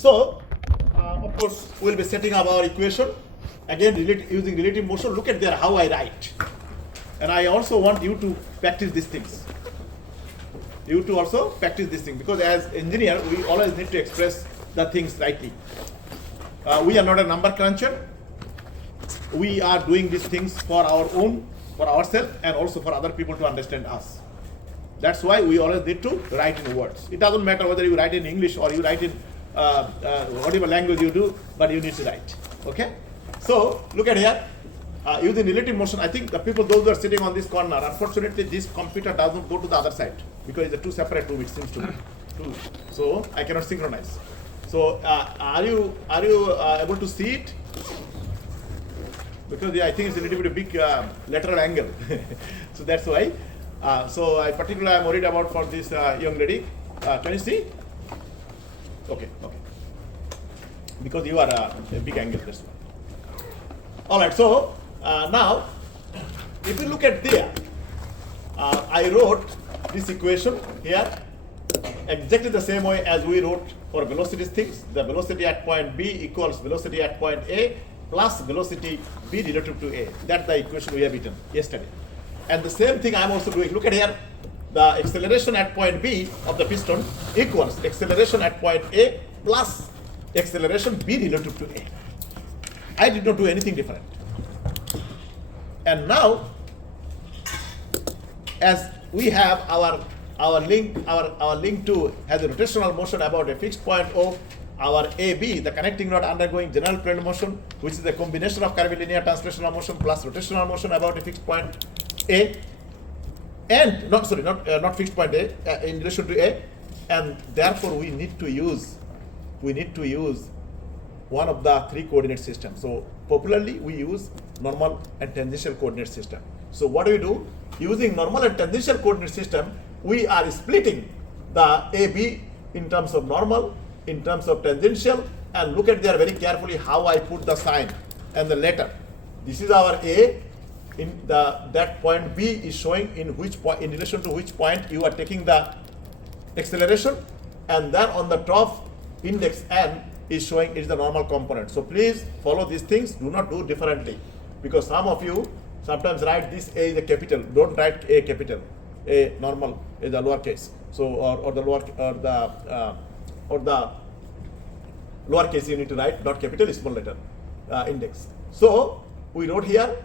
So, of course, we'll be setting up our equation. Again, using relative motion. Look at there how I write. And I also want you to practice these things. You to also practice this thing, because as engineer, we always need to express the things rightly. We are not a number cruncher. We are doing these things for our own, for ourselves, and also for other people to understand us. That's why we always need to write in words. It doesn't matter whether you write in English or you write in whatever language you do, but you need to write. Okay? So look at here. Using relative motion, I think the people, those who are sitting on this corner, unfortunately, this computer doesn't go to the other side because it's a two separate room. It seems to be. So I cannot synchronize. So are you able to see it? Because I think it's a little bit big lateral angle. So that's why. So I particularly am worried about for this young lady. Can you see? Okay. Because you are a big angle. That's why. All right. So now, if you look at there, I wrote this equation here exactly the same way as we wrote for velocity things. The velocity at point B equals velocity at point A plus velocity B relative to A. That's the equation we have written yesterday. And the same thing I'm also doing. Look at here. The acceleration at point B of the piston equals acceleration at point A plus acceleration B relative to A. I did not do anything different. And now, as we have our link to has a rotational motion about a fixed point O, our AB, the connecting rod undergoing general plane motion, which is a combination of curvilinear translational motion plus rotational motion about a fixed point A, and not fixed point A in relation to A, and therefore we need to use one of the three coordinate systems. So popularly we use normal and tangential coordinate system. So what do? Using normal and tangential coordinate system, we are splitting the AB in terms of normal, in terms of tangential, and look at there very carefully how I put the sign and the letter. This is our A. In that point B is showing in which point, in relation to which point you are taking the acceleration, and then on the top index N is showing is the normal component. So please follow these things. Do not do differently, because some of you sometimes write this A is a capital. Don't write A capital. A normal is the lowercase. So or the lowercase you need to write, not capital, small letter index. So we wrote here,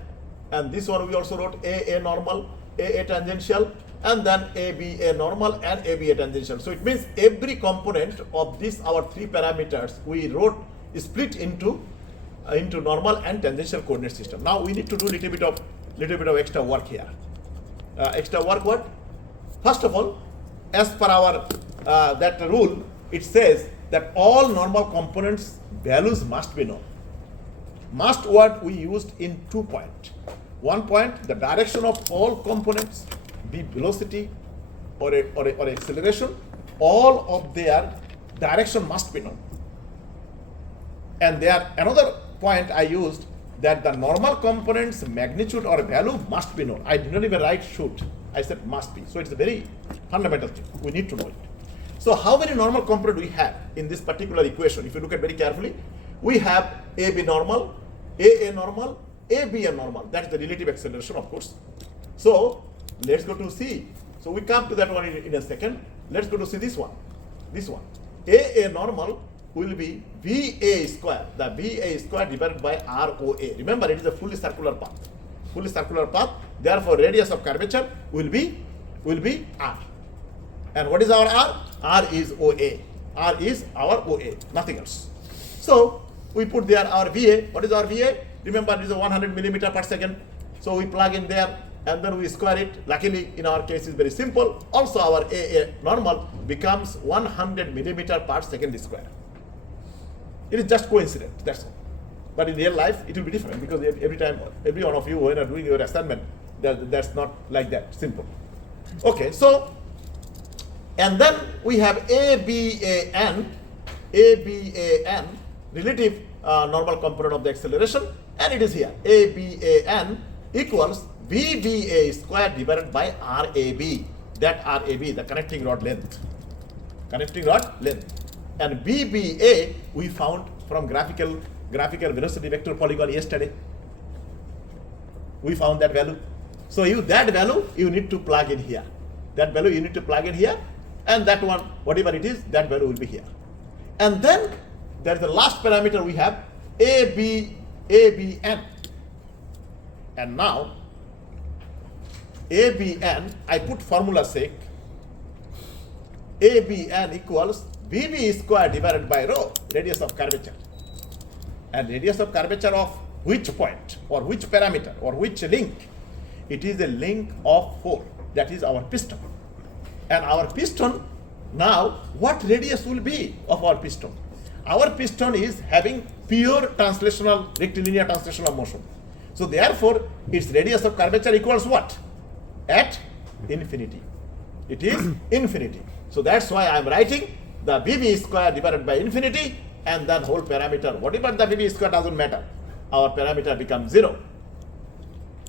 and this one we also wrote A normal, A tangential, and then A normal and A tangential. So it means every component of this our three parameters we wrote split into normal and tangential coordinate system. Now we need to do little bit of extra work here. Extra work what? First of all, as per our that rule, it says that all normal components values must be known. Must what we used in 2 points. 1 point, the direction of all components, be velocity or acceleration, all of their direction must be known. And there another point I used, that the normal components magnitude or value must be known. I did not even write should. I said must be. So it's a very fundamental thing. We need to know it. So how many normal components we have in this particular equation? If you look at very carefully, we have AB normal, AA normal, AB normal. That is the relative acceleration, of course. So let's go to C. So we come to that one in a second. Let's go to see this one. This one. AA normal will be VA square. The VA square divided by ROA. Remember, it is a fully circular path. Fully circular path. Therefore, radius of curvature will be R. And what is our R? R is OA. R is our OA, nothing else. So we put there our VA. What is our VA? Remember, it is a 100 millimeter per second. So we plug in there and then we square it. Luckily, in our case, it's very simple. Also, our AA normal becomes 100 millimeter per second square. It is just coincidence, that's all. But in real life, it will be different, because every one of you, when you are doing your assignment, that's not like that, simple. Okay, so, and then we have ABAN, relative normal component of the acceleration, and it is here. ABAN equals VBA square divided by RAB. That RAB, the connecting rod length. Connecting rod length. And BBA we found from graphical velocity vector polygon yesterday. We found that value. So that value you need to plug in here. That value you need to plug in here, and that one, whatever it is, that value will be here. And then there is the last parameter we have, ABN. And now ABN, I put formula sake, ABN equals BB square divided by rho, radius of curvature. And radius of curvature of which point, or which parameter, or which link? It is a link of 4. That is our piston. And our piston, now what radius will be of our piston? Our piston is having pure translational, rectilinear translational motion. So therefore, its radius of curvature equals what? At infinity. It is infinity. So that's why I'm writing the BB square divided by infinity, and then whole parameter, whatever the BB square doesn't matter. Our parameter becomes 0.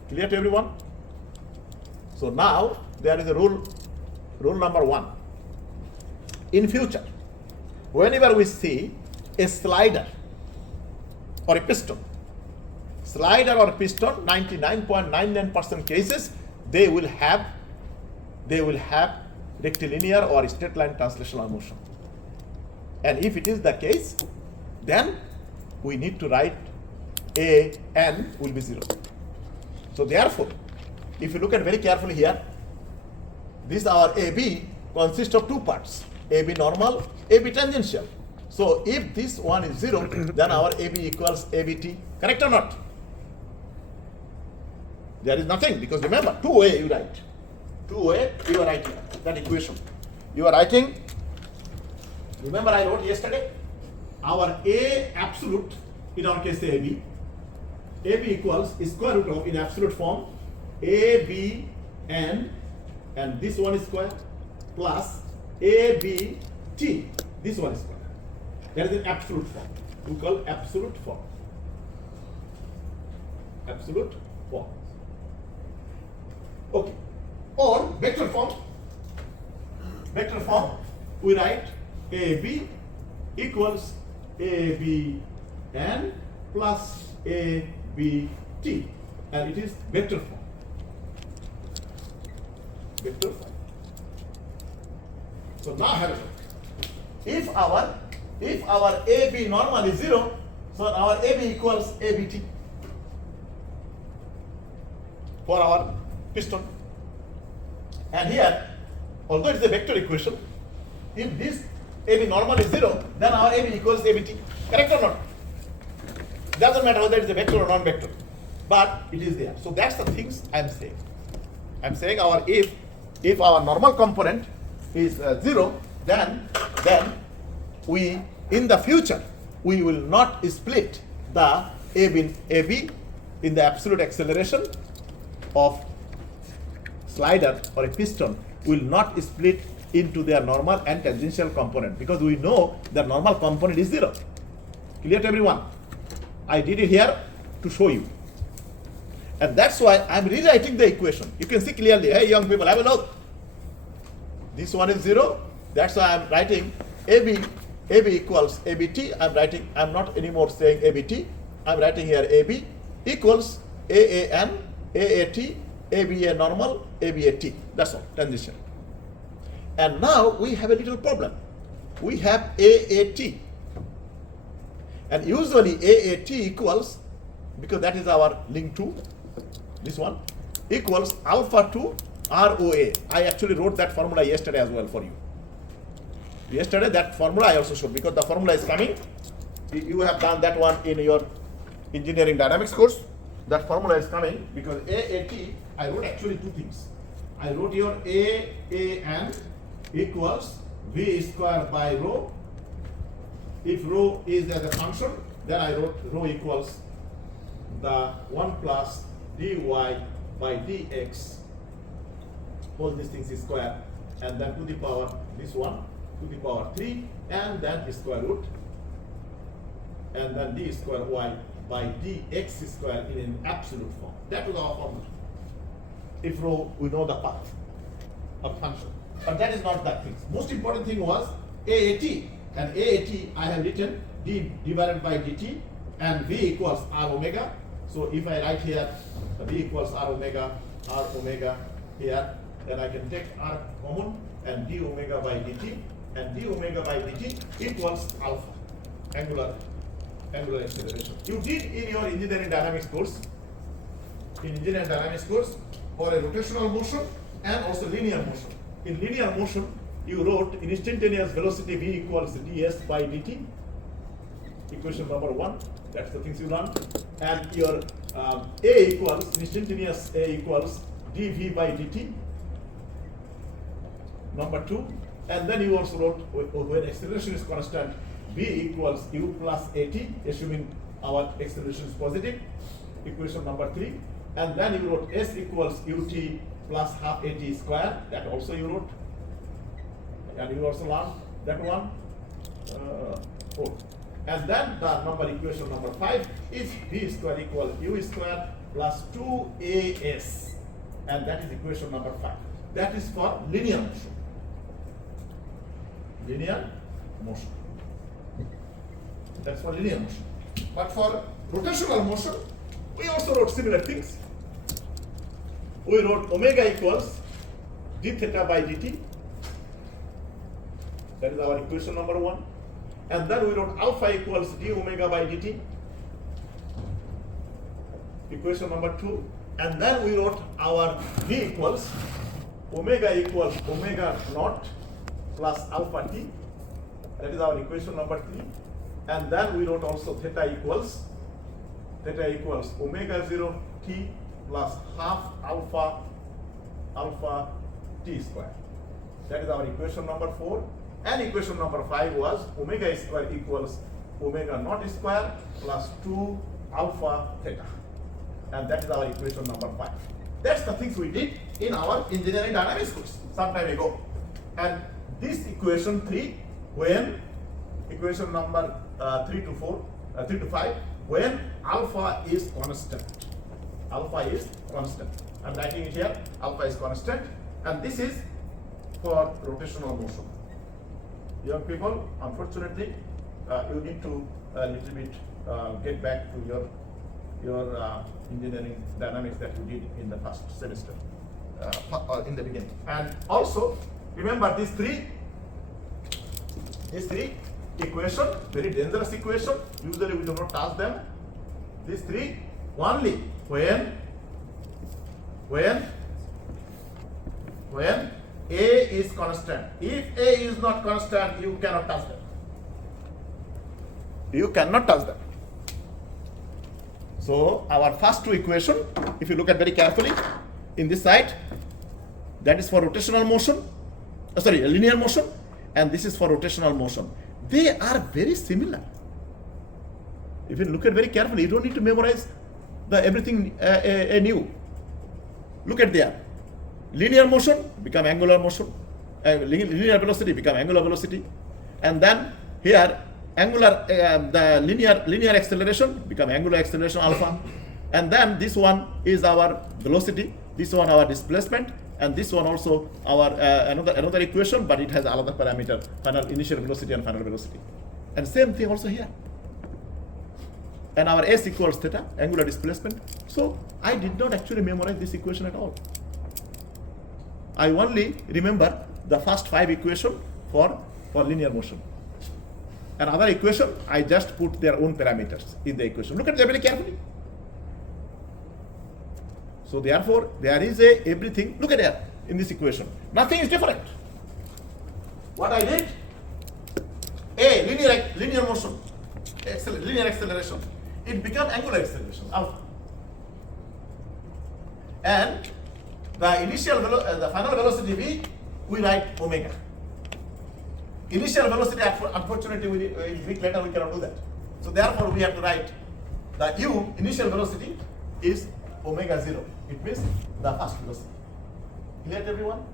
Clear to everyone? So now there is a rule number 1. In future, whenever we see a slider or a piston, 99.99% cases, they will have rectilinear or straight line translational motion. And if it is the case, then we need to write AN will be 0. So therefore, if you look at very carefully here, this our AB consists of 2 parts, AB normal, AB tangential. So if this one is 0, then our AB equals ABT. Correct or not? There is nothing, because remember, 2A you write. 2A you are writing that equation. You are writing, remember I wrote yesterday, our A absolute, in our case AB, AB equals square root of, in absolute form, AB and this one is square, plus ABT, this one is square. That is in absolute form. We call absolute form. Absolute form. Okay. Or vector form. Vector form, we write AB equals ABN plus ABT, and it is vector form. Vector form. So now have a look. If our AB normal is 0, so our AB equals ABT for our piston. And here, although it is a vector equation, if this AB normal is 0, then our AB equals ABT. Correct or not? Doesn't matter whether it is a vector or non-vector, but it is there. So that's the things I'm saying. I'm saying our if our normal component is 0, then we, in the future, we will not split the AB in the absolute acceleration of slider or a piston, will not split into their normal and tangential component, because we know the normal component is 0. Clear to everyone? I did it here to show you. And that's why I'm rewriting the equation. You can see clearly, hey young people, have a look. This one is 0. That's why I'm writing AB equals ABT. I'm not anymore saying ABT. I'm writing here AB equals AAN, AAT, ABA normal, ABAT. That's all, tangential. And now we have a little problem. We have AAT. And usually AAT equals, because that is our link 2, this one, equals alpha to ROA. I actually wrote that formula yesterday as well for you. Yesterday that formula I also showed, because the formula is coming. You have done that one in your engineering dynamics course. That formula is coming because AAT, I wrote actually 2 things. I wrote your AAN equals V square by rho. If rho is as a function, then I wrote rho equals the 1 plus dy by dx, all these things is square, and then to the power this one, to the power 3, and then square root, and then d square y by dx square in an absolute form. That was our formula. If rho, we know the path of function. But that is not that thing. Most important thing was AAT. and AAT I have written d divided by dt, and v equals r omega. So if I write here v equals r omega here, then I can take r common and d omega by dt, and d omega by dt equals alpha, angular acceleration. You did in your engineering dynamics course, for a rotational motion and also linear motion. In linear motion, you wrote instantaneous velocity v equals ds by dt, equation number 1. That's the things you learned. And your instantaneous A equals dv by dt, number 2. And then you also wrote when acceleration is constant, v equals u plus at, assuming our acceleration is positive, equation number 3. And then you wrote s equals ut plus half at square, that also you wrote. And you also learned that one. 4. And then the number equation number 5 is v square equal u square plus 2as, and that is equation number 5. That is for linear motion. That's for linear motion. But for rotational motion, we also wrote similar things. We wrote omega equals d theta by dt. That is our equation number 1. And then we wrote alpha equals d omega by dt, equation number 2. And then we wrote our v equals omega naught plus alpha t. That is our equation number 3. And then we wrote also theta equals omega 0 t plus half alpha t square. That is our equation number 4. And equation number 5 was omega square equals omega naught square plus 2 alpha theta. And that is our equation number 5. That's the things we did in our engineering dynamics course some time ago. And this equation 3, when equation number 3 to 5, when alpha is constant. I'm writing it here, alpha is constant, and this is for rotational motion. Young people, unfortunately, you need to a little bit get back to your engineering dynamics that you did in the first semester, in the beginning. And also, remember these three equation, very dangerous equation. Usually we do not touch them. These three only when A is constant. If A is not constant, you cannot touch them. So our first two equation, if you look at very carefully in this side, that is for rotational motion, linear motion, and this is for rotational motion. They are very similar. If you look at very carefully, you don't need to memorize everything anew. Look at there. Linear motion become angular motion. Linear velocity become angular velocity, and then here the linear acceleration become angular acceleration alpha, and then this one is our velocity, this one our displacement, and this one also our another equation, but it has another parameter, final initial velocity and final velocity, and same thing also here. And our s equals theta, angular displacement. So I did not actually memorize this equation at all. I only remember the first 5 equation for linear motion. And other equation, I just put their own parameters in the equation. Look at them very carefully. So therefore, there is everything. Look at there in this equation. Nothing is different. What I did, linear motion, linear acceleration. It becomes angular acceleration, alpha. And the final velocity v, we write omega. Initial velocity, unfortunately, in Greek letter we cannot do that. So therefore, we have to write the u, initial velocity, is omega 0. It means the first velocity. Clear to everyone?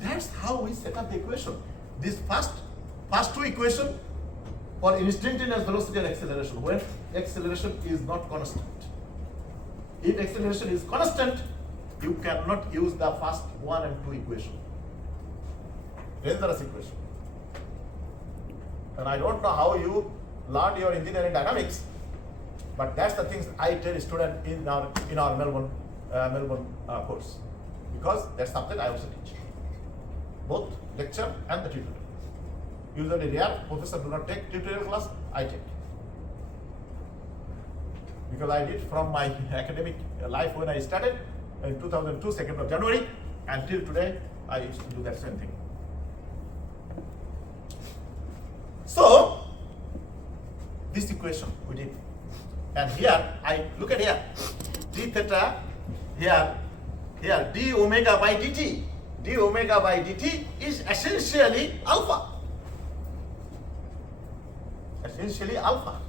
That's how we set up the equation. This first two equation for instantaneous velocity and acceleration, when acceleration is not constant. If acceleration is constant, you cannot use the first 1 and 2 equation. Dangerous equation. And I don't know how you learned your engineering dynamics, but that's the things I tell students in our Melbourne course, because that's something I also teach, both lecture and the tutorial. Usually rare professors do not take tutorial class, I take. Because I did from my academic life when I started in 2002, 2nd of January, until today, I used to do that same thing. So, this equation we did. And here, I look at here, d theta, here d omega by dt. D omega by dt is essentially alpha. Essentially alpha.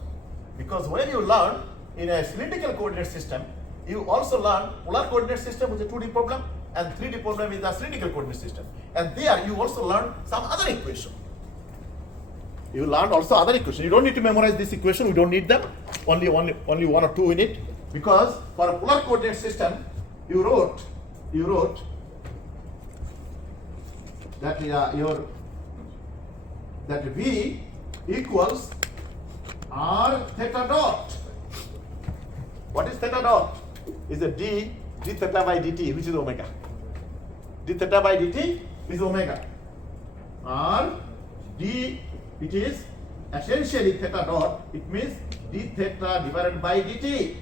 Because when you learn in a cylindrical coordinate system, you also learn polar coordinate system with a 2D problem, and 3D problem is the cylindrical coordinate system. And there you also learn some other equation. You learn also other equation. You don't need to memorize this equation. We don't need them. Only one or two in it. Because for a polar coordinate system, you wrote that that V equals R theta dot. What is theta dot? Is a d theta by dt, which is omega. D theta by dt is omega. R d, it is essentially theta dot. It means d theta divided by dt,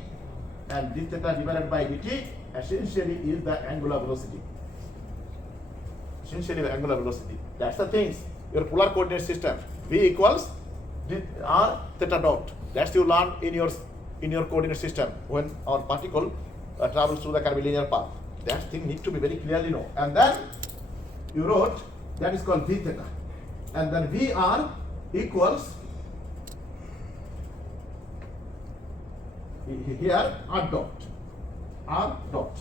and d theta divided by dt essentially is the angular velocity. Essentially the angular velocity. That's the things. Your polar coordinate system, V equals R theta dot. That's you learn in your coordinate system when our particle travels through the curvilinear path. That thing needs to be very clearly known. And then you wrote that is called V theta, and then VR equals here R dot,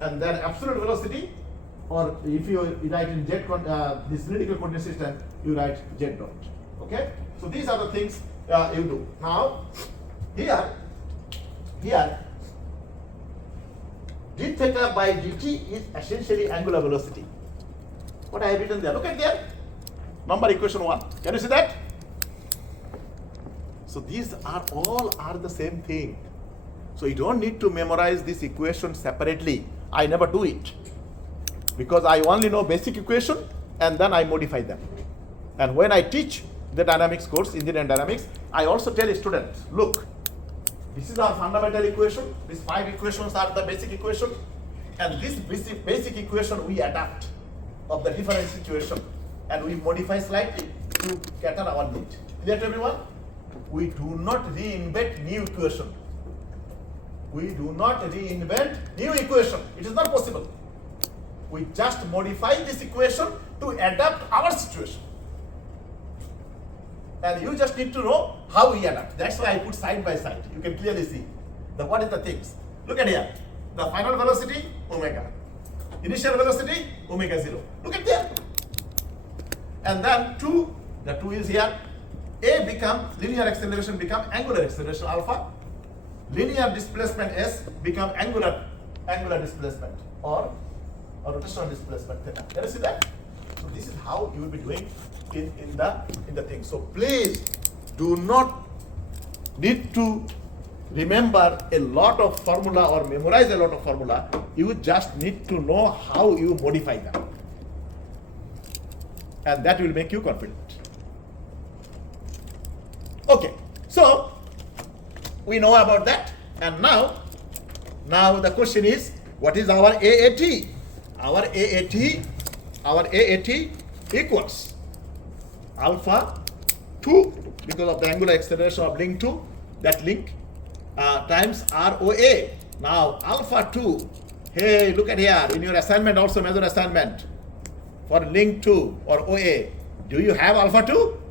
and then absolute velocity, or if you write in this cylindrical coordinate system, you write Z dot. Okay, so these are the things you do. Now here d theta by dt is essentially angular velocity. What I have written there, look at there, number equation 1. Can you see that? So these are all the same thing. So you don't need to memorize this equation separately. I never do it, because I only know basic equation and then I modify them. And when I teach the dynamics course, engineering dynamics, I also tell students, look, this is our fundamental equation. These 5 equations are the basic equation, and this basic equation we adapt of the different situation, and we modify slightly to cater our need. Clear to everyone? We do not reinvent new equation. We do not reinvent new equation. It is not possible. We just modify this equation to adapt our situation. And you just need to know how we adapt. That's why I put side by side. You can clearly see what is the things. Look at here. The final velocity, omega. Initial velocity, omega 0. Look at there. And then the 2 is here. Linear acceleration become angular acceleration alpha. Linear displacement s become angular displacement or rotational displacement theta. Can you see that? So this is how you will be doing in the thing. So please do not need to remember a lot of formula or memorize a lot of formula. You just need to know how you modify them, and that will make you confident. Okay, so we know about that, and now the question is, what is our AAT? Our AAT equals alpha 2, because of the angular acceleration of link 2, that link times ROA. Now alpha 2, hey, look at here, in your assignment also, major assignment for link 2 or OA, do you have alpha 2?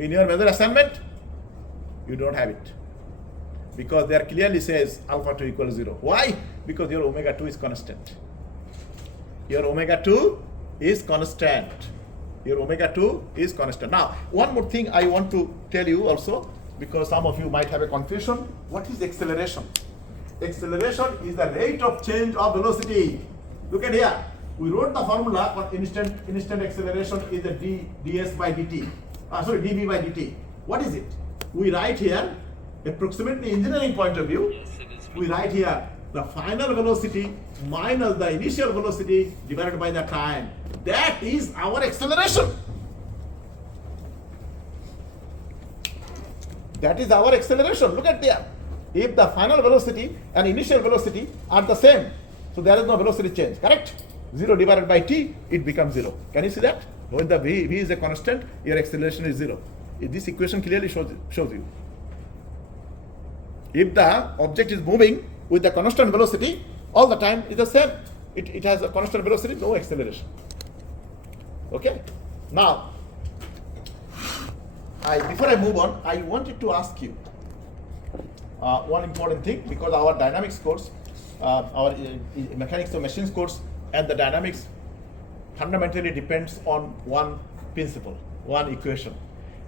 In your major assignment? You don't have it, because there clearly says alpha 2 equals 0. Why? Because your omega 2 is constant. Your omega 2 is constant. Your omega 2 is constant. Now, one more thing I want to tell you also, because some of you might have a confusion. What is acceleration? Acceleration is the rate of change of velocity. Look at here. We wrote the formula for instant acceleration is the ds by dt. dv by dt. What is it? We write here, approximately engineering point of view, we write here the final velocity minus the initial velocity divided by the time. That is our acceleration. That is our acceleration. Look at there. If the final velocity and initial velocity are the same, so there is no velocity change, correct? 0 divided by t, it becomes 0. Can you see that? When the v is a constant, your acceleration is 0. This equation clearly shows you. If the object is moving with the constant velocity, all the time is the same. It has a constant velocity, no acceleration. Okay? Now, before I move on, I wanted to ask you one important thing, because our dynamics course, our mechanics of machines course, and the dynamics fundamentally depends on one principle, one equation,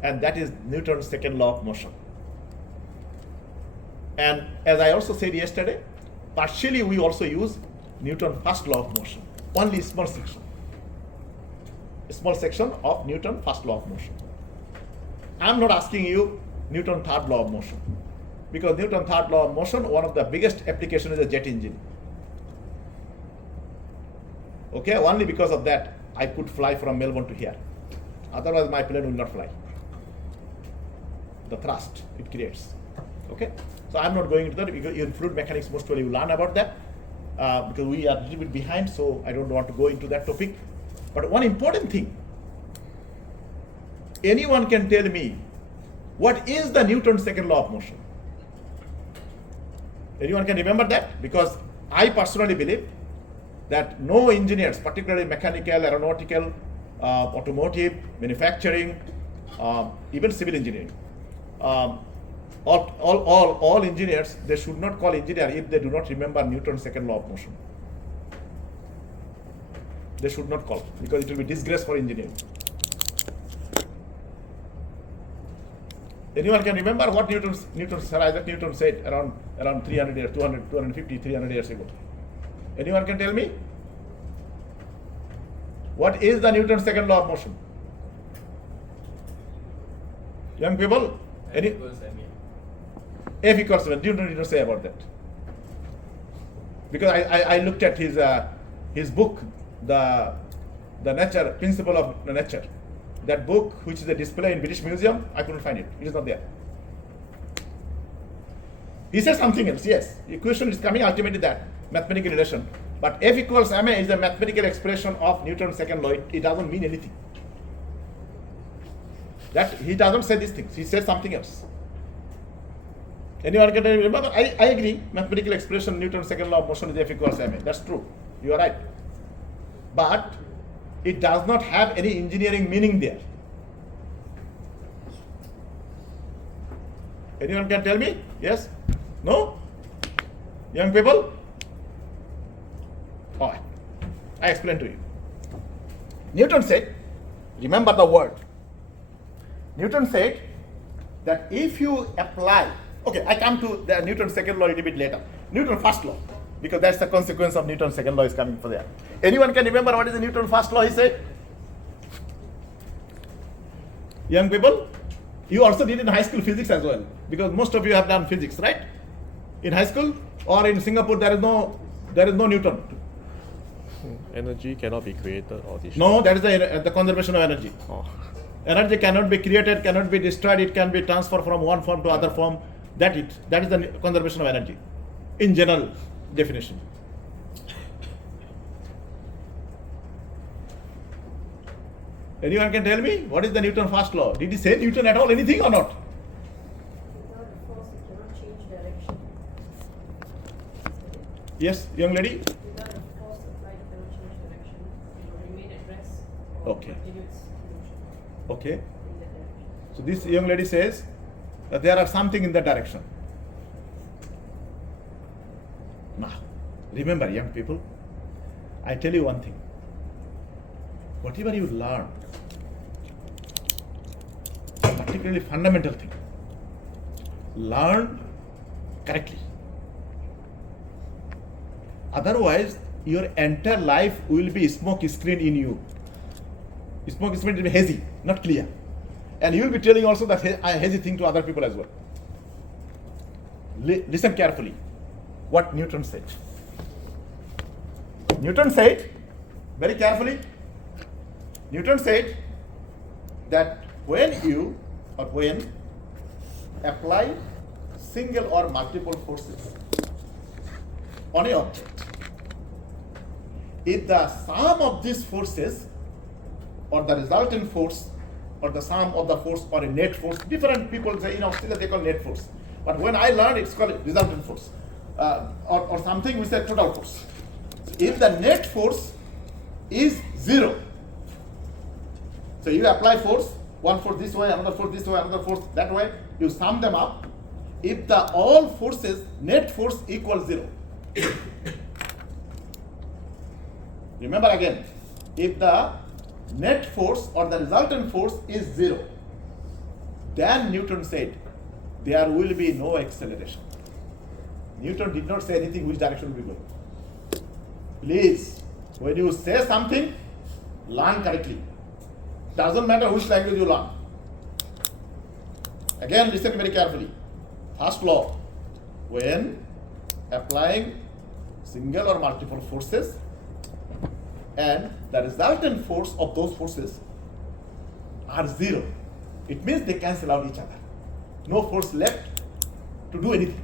and that is Newton's second law of motion. And as I also said yesterday, partially we also use Newton's first law of motion, only a small section of Newton's first law of motion. I am not asking you Newton's third law of motion, because Newton's third law of motion, one of the biggest application is a jet engine. Okay, only because of that I could fly from Melbourne to here. Otherwise my plane will not fly. The thrust it creates. Okay, so I'm not going into that, because in fluid mechanics most probably you learn about that, because we are a little bit behind, so I don't want to go into that topic. But one important thing, anyone can tell me what is the Newton's second law of motion? Anyone can remember that? Because I personally believe that no engineers, particularly mechanical, aeronautical, automotive, manufacturing, even civil engineering, all engineers, they should not call engineer if they do not remember Newton's second law of motion. They should not call, because it will be disgrace for engineering. Anyone can remember what Sir Isaac Newton said around 300 years, 200, 250, 300 years ago? Anyone can tell me? What is the Newton's second law of motion? Young people? Any? F equals m. Newton did not say about that. Because I looked at his book, the nature, principle of nature. That book, which is a display in British Museum, I couldn't find it. It is not there. He says something else, yes. Equation is coming, ultimately that, mathematical relation. But F equals ma is a mathematical expression of Newton's second law. It doesn't mean anything. That he doesn't say these things. He says something else. Anyone can remember? I agree. Mathematical expression Newton's second law of motion is F equals ma. That's true. You are right. But it does not have any engineering meaning there. Anyone can tell me? Yes? No? Young people? All right. I explain to you. Newton said, remember the word. Newton said that if you apply, okay, I come to the Newton's second law a little bit later. Newton's first law, because that's the consequence of Newton's second law is coming for there. Anyone can remember what is the Newton's first law he said? Young people, you also did in high school physics as well, because most of you have done physics, right? In high school or in Singapore, there is no Newton. Energy cannot be created or destroyed. No, that is the conservation of energy. Oh. Energy cannot be created, cannot be destroyed, it can be transferred from one form to other form. That is the conservation of energy, in general definition. Anyone can tell me what is the Newton's first law? Did he say Newton at all anything or not? Without a force, it cannot change direction. Yes, young lady? Without a force applied, it cannot change direction. It will remain at rest or Okay. continue its motion Okay. in that direction. So this young lady says that there are something in that direction. Now, remember young people, I tell you one thing. Whatever you learn, particularly fundamental thing, learn correctly. Otherwise, your entire life will be smoke screen in you. Smoke screen will be hazy, not clear. And you will be telling also that hazy thing to other people as well. Listen carefully what Newton said. Newton said, very carefully, Newton said that when apply single or multiple forces on a object, if the sum of these forces or the resultant force or the sum of the force or a net force, different people say in Australia they call net force, but when I learned it's called resultant force, or something we say total force. If the net force is 0, so you apply force, one force this way, another force this way, another force that way, you sum them up. If the all forces net force equals 0, remember again, if the net force or the resultant force is 0, then Newton said there will be no acceleration. Newton did not say anything which direction we go. Please, when you say something, learn correctly. Doesn't matter which language you learn. Again, listen very carefully. First law, when applying single or multiple forces and the resultant force of those forces are 0, it means they cancel out each other. No force left to do anything.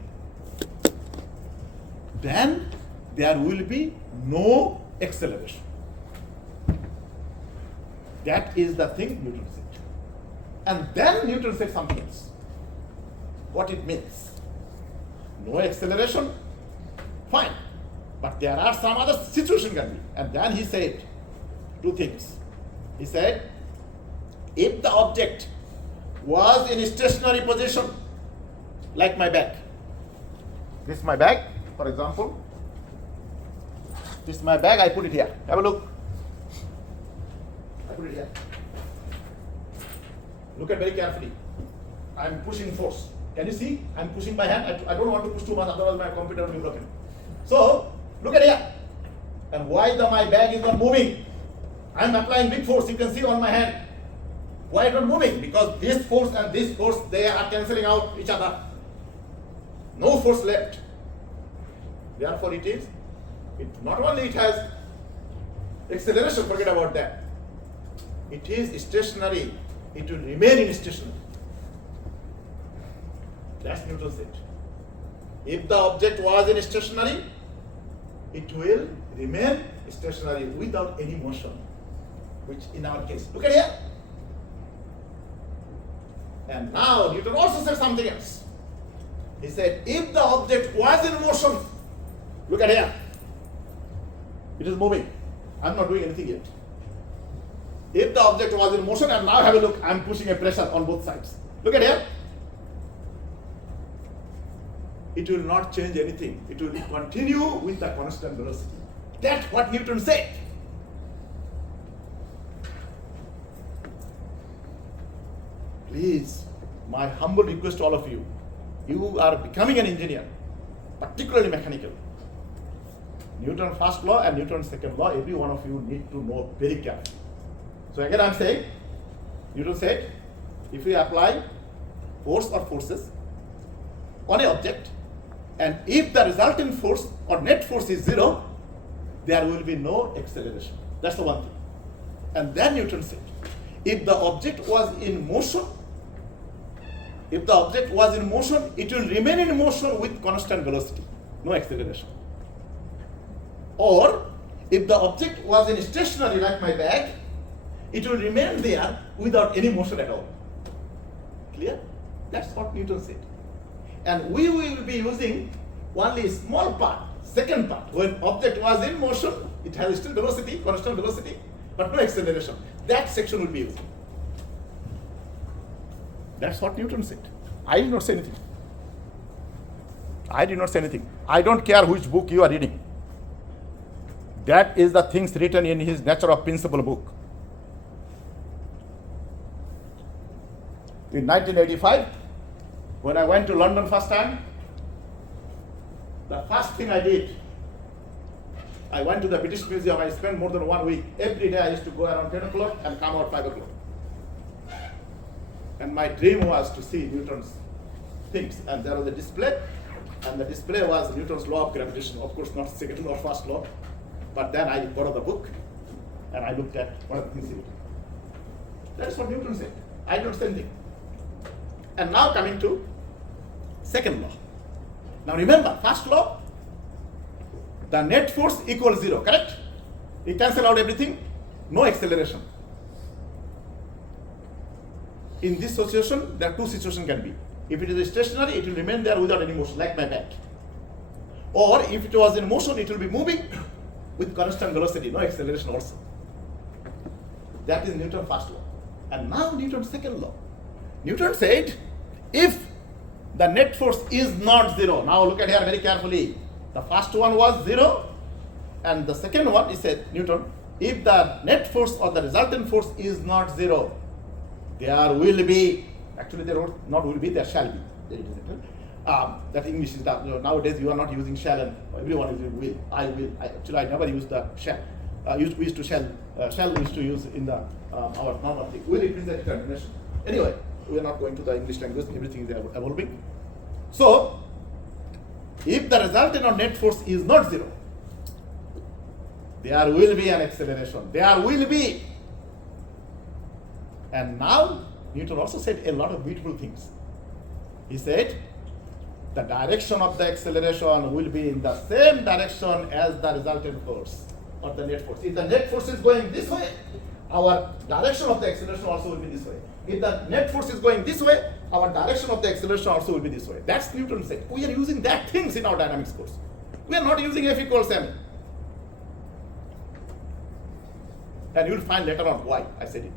Then there will be no acceleration. That is the thing Newton said. And then Newton said something else. What it means. No acceleration, fine. But there are some other situation can be. And then he said two things. He said, if the object was in a stationary position, like my bag. This is my bag, for example. This is my bag, I put it here. Have a look. I put it here. Look at very carefully. I am pushing force. Can you see? I am pushing by hand. I don't want to push too much, otherwise my computer will be broken. So, look at here. And why my bag is not moving? I am applying big force. You can see on my hand. Why it not moving? Because this force and this force, they are cancelling out each other. No force left. Therefore, it not only it has acceleration, forget about that. It is stationary. It will remain in stationary. That's Newton said. If the object was in stationary, it will remain stationary without any motion, which in our case. Look at here. And now Newton also said something else. He said, if the object was in motion, look at here. It is moving. I'm not doing anything yet. If the object was in motion, and now have a look, I'm pushing a pressure on both sides. Look at here. It will not change anything. It will continue with the constant velocity. That's what Newton said. Please, my humble request to all of you, you are becoming an engineer, particularly mechanical. Newton's first law and Newton's second law, every one of you need to know very carefully. So again I'm saying, Newton said, if we apply force or forces on an object, and if the resulting force or net force is 0, there will be no acceleration. That's the one thing. And then Newton said, if the object was in motion, it will remain in motion with constant velocity, no acceleration. Or if the object was in stationary like my bag, it will remain there without any motion at all. Clear? That's what Newton said. And we will be using only a small part, second part. When object was in motion, it has still velocity, constant velocity, but no acceleration. That section will be used. That's what Newton said. I did not say anything. I don't care which book you are reading. That is the things written in his Nature of Principle book. In 1985, when I went to London first time, the first thing I did, I went to the British Museum. I spent more than 1 week. Every day I used to go around 10 o'clock and come out 5 o'clock. And my dream was to see Newton's things. And there was a display, and the display was Newton's law of gravitation. Of course, not second law or first law. But then I borrowed the book, and I looked at what are the things he wrote. That's what Newton said. I don't say anything. And now coming to second law. Now remember, first law, the net force equals 0, correct? We cancel out everything, no acceleration. In this situation, there are two situations can be. If it is stationary, it will remain there without any motion, like my back. Or if it was in motion, it will be moving with constant velocity, no acceleration also. That is Newton's first law. And now Newton's second law. Newton said, if the net force is not 0, now look at here very carefully. The first one was 0, and the second one, he said, Newton, if the net force or the resultant force is not 0, there will be, actually they wrote not will be, there shall be. That English is that, nowadays you are not using shall, and everyone is using will. I will. Actually, I never used the shall. We used to shall we used to use in the our normal thing. Will it means the determination. Anyway, we are not going to the English language. Everything is evolving. So, if the resultant or net force is not 0, there will be an acceleration. There will be. And now, Newton also said a lot of beautiful things. He said, the direction of the acceleration will be in the same direction as the resultant force or the net force. If the net force is going this way, our direction of the acceleration also will be this way. If the net force is going this way, our direction of the acceleration also will be this way. That's Newton said. We are using that things in our dynamics course. We are not using F equals m. And you will find later on why I said it.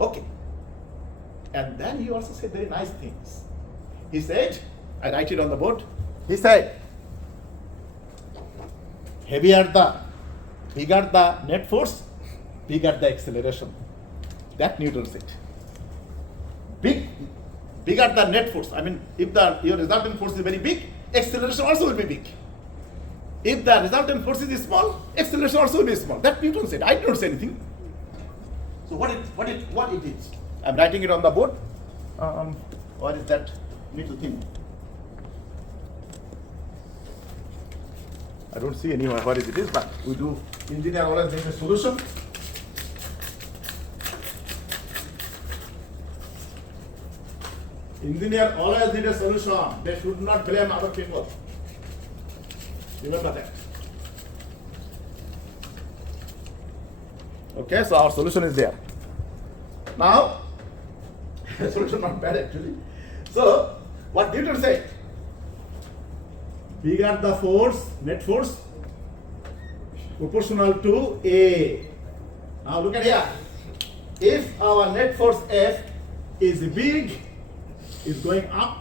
Okay. And then he also said very nice things. He said, I write it on the board. He said, bigger the net force, bigger the acceleration. That Newton said. Bigger the net force. I mean, if your resultant force is very big, acceleration also will be big. If the resultant force is small, acceleration also will be small. That Newton said. I didn't say anything. So what it is? I'm writing it on the board. What is that little thing? I don't see anywhere what it is, but we do. Engineer always needs a solution. Engineer always need a solution. They should not blame other people. Remember that. Okay, so our solution is there. Now, solution not bad actually. So, what Newton said? Bigger the force, net force, proportional to A. Now look at here. If our net force F is big, is going up,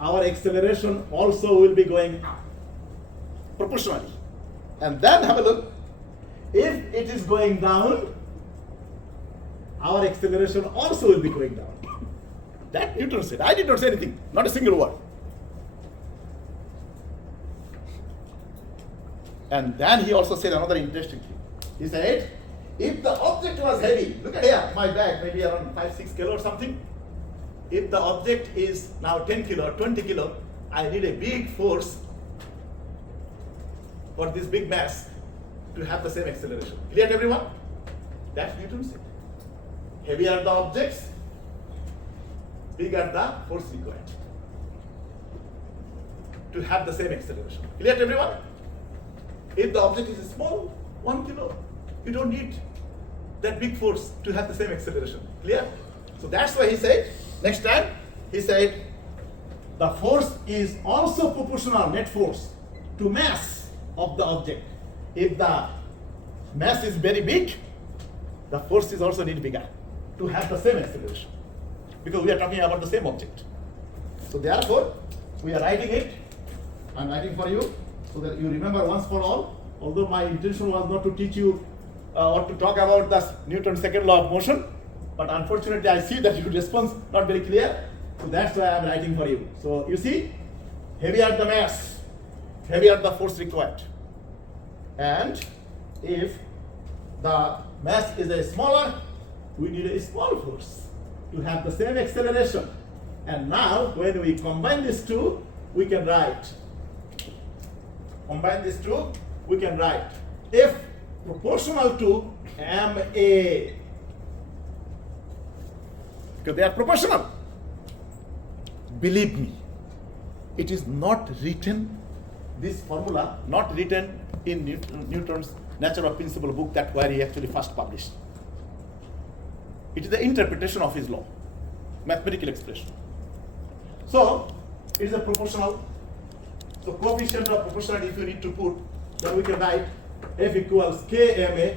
our acceleration also will be going up, proportionally. And then have a look. If it is going down, our acceleration also will be going down. That Newton said. I did not say anything, not a single word. And then he also said another interesting thing. He said, if the object was heavy, look at here, my bag, maybe around 5-6 kilo or something. If the object is now 10 kilo, 20 kilo, I need a big force for this big mass to have the same acceleration. Clear to everyone? That's Newton said. Heavier the objects, bigger the force required to have the same acceleration. Clear to everyone? If the object is small, 1 kilo, you don't need that big force to have the same acceleration. Clear? So that's why he said, next time, he said, the force is also proportional, net force, to mass of the object. If the mass is very big, the force is also need bigger to have the same acceleration. Because we are talking about the same object. So therefore, we are writing it. I'm writing for you so that you remember once for all. Although my intention was not to teach you or to talk about the Newton's second law of motion, but unfortunately I see that your response not very clear. So that's why I'm writing for you. So you see, heavier the mass, heavier the force required. And if the mass is a smaller, we need a small force. to have the same acceleration. And now when we combine these two, we can write. Combine these two, we can write F proportional to ma. Because they are proportional. Believe me, it is not written, this formula not written in Newton's Natural Principle book, that where he actually first published. It is the interpretation of his law, mathematical expression. So it is a proportional. So coefficient of proportionality, if you need to put, then we can write F equals Kma.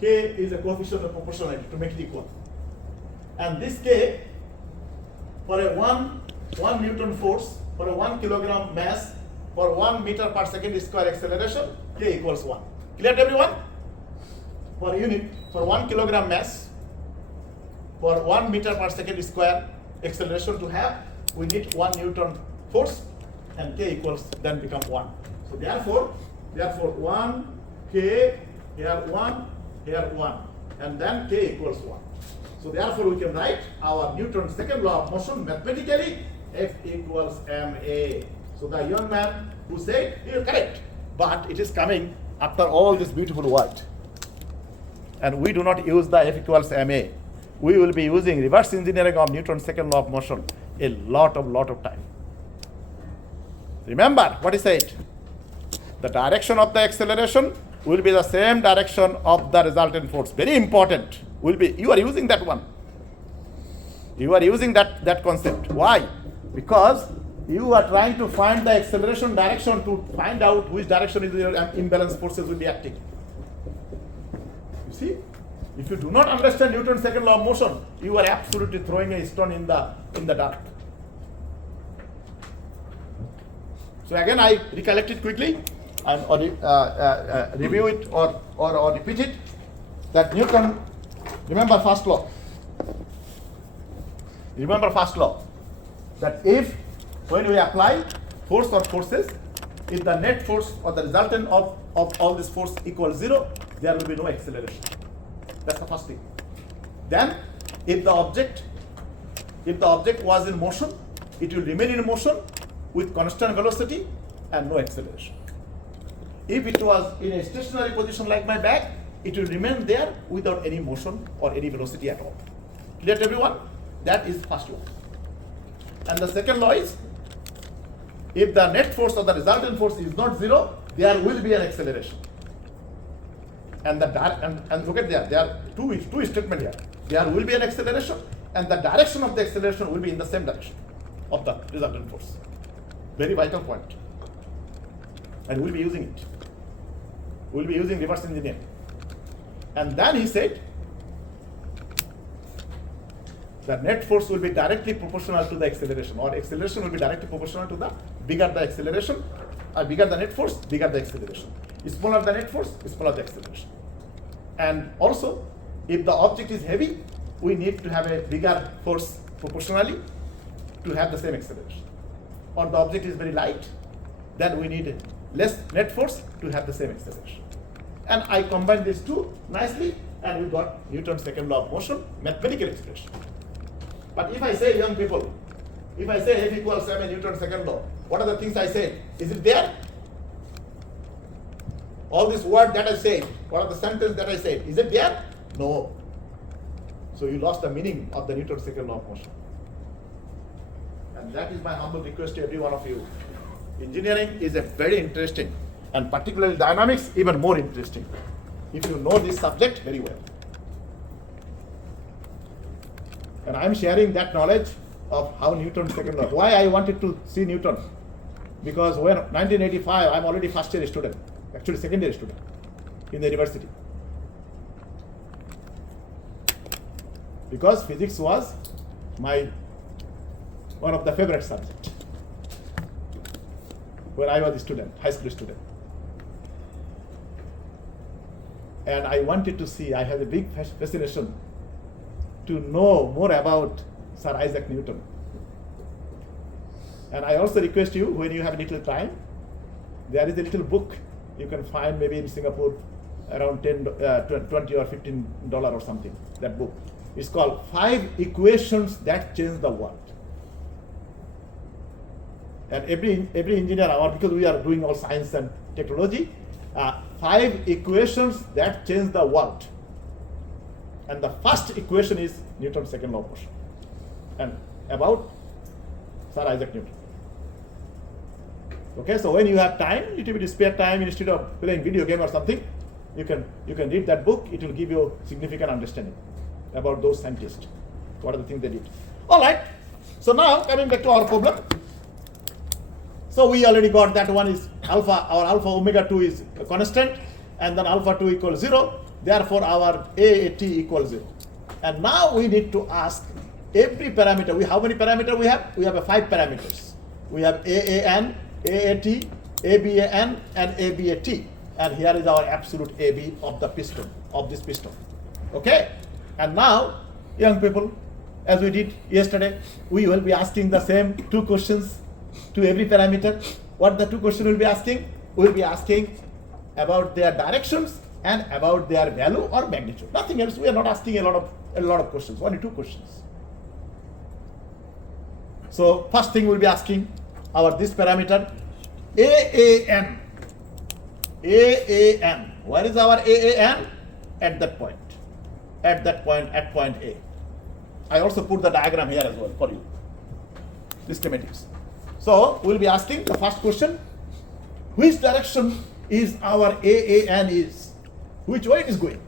K is a coefficient of proportionality to make it equal. And this K, for a 1 Newton force, for a 1 kilogram mass, for 1 meter per second square acceleration, K equals 1. Clear to everyone? For unit, for 1 kilogram mass, for 1 meter per second square acceleration to have, we need 1 Newton force, and K equals then become 1. So therefore 1 K, here 1, here 1, and then K equals 1. So therefore we can write our Newton's second law of motion mathematically, F equals ma. So the young man who said, he is correct, but it is coming after all this beautiful word. And we do not use the F equals ma. We will be using reverse engineering of Newton's second law of motion a lot of time. Remember what he said. The direction of the acceleration will be the same direction of the resultant force. Very important. Will be, you are using that one. You are using that concept. Why? Because you are trying to find the acceleration direction to find out which direction is your imbalance forces will be acting. You see? If you do not understand Newton's second law of motion, you are absolutely throwing a stone in the dark. So again, I recollect it quickly and review it or repeat it. That Newton, remember first law. Remember first law. That if, when we apply force or forces, if the net force or the resultant of all this force equals 0, there will be no acceleration. That's the first thing. Then, if the object was in motion, it will remain in motion with constant velocity and no acceleration. If it was in a stationary position like my bag, it will remain there without any motion or any velocity at all. Clear to everyone? That is first law. And the second law is, if the net force or the resultant force is not 0, there will be an acceleration. And look at there are two statements here. There will be an acceleration, and the direction of the acceleration will be in the same direction of the resultant force. Very vital point. And we'll be using it. We'll be using reverse engineering. And then he said, the net force will be directly proportional to the acceleration, or acceleration will be directly proportional to the bigger the acceleration, or bigger the net force, bigger the acceleration. Smaller the net force, smaller the acceleration. And also, if the object is heavy, we need to have a bigger force proportionally to have the same acceleration. Or the object is very light, then we need less net force to have the same acceleration. And I combined these two nicely, and we got Newton's second law of motion, mathematical expression. But if I say, young people, if I say F equals ma Newton's second law, what are the things I said? Is it there? All this word that I said, what are the sentence that I said? Is it there? No. So you lost the meaning of the Newton's second law of motion. And that is my humble request to every one of you. Engineering is a very interesting, and particularly dynamics even more interesting, if you know this subject very well. And I am sharing that knowledge of how Newton's second law. Why I wanted to see Newton? Because when 1985, I'm already first year student, actually second year student in the university. Because physics was my one of the favorite subject when I was a student, high school student. And I wanted to see, I had a big fascination to know more about Sir Isaac Newton. And I also request you, when you have a little time, there is a little book you can find maybe in Singapore around $20 or $15 or something, that book. It's called 5 equations that change the world. And every engineer, because we are doing all science and technology, 5 equations that change the world. And the first equation is Newton's second law of motion, and about Sir Isaac Newton. Okay, so when you have time, little bit spare time, instead of playing video game or something, you can read that book. It will give you significant understanding about those scientists. What are the things they did? All right. So now coming back to our problem. So we already got that one is alpha. Our alpha omega 2 is a constant, and then alpha 2 equals 0. Therefore, our AAT equals 0. And now we need to ask every parameter. How many parameters we have? We have 5 parameters. We have AAN, AAT, ABAN, and ABAT. And here is our absolute AB of the piston, of this piston. Okay? And now, young people, as we did yesterday, we will be asking the same 2 questions to every parameter. What the 2 questions will be asking? We will be asking about their directions and about their value or magnitude. Nothing else. We are not asking a lot of questions. Only 2 questions. So first thing we'll be asking our this parameter AAN. AAN. Where is our AAN? At that point. At that point, at point A. I also put the diagram here as well for you. The schematics. So we'll be asking the first question: which direction is our AAN is? Which way it is going?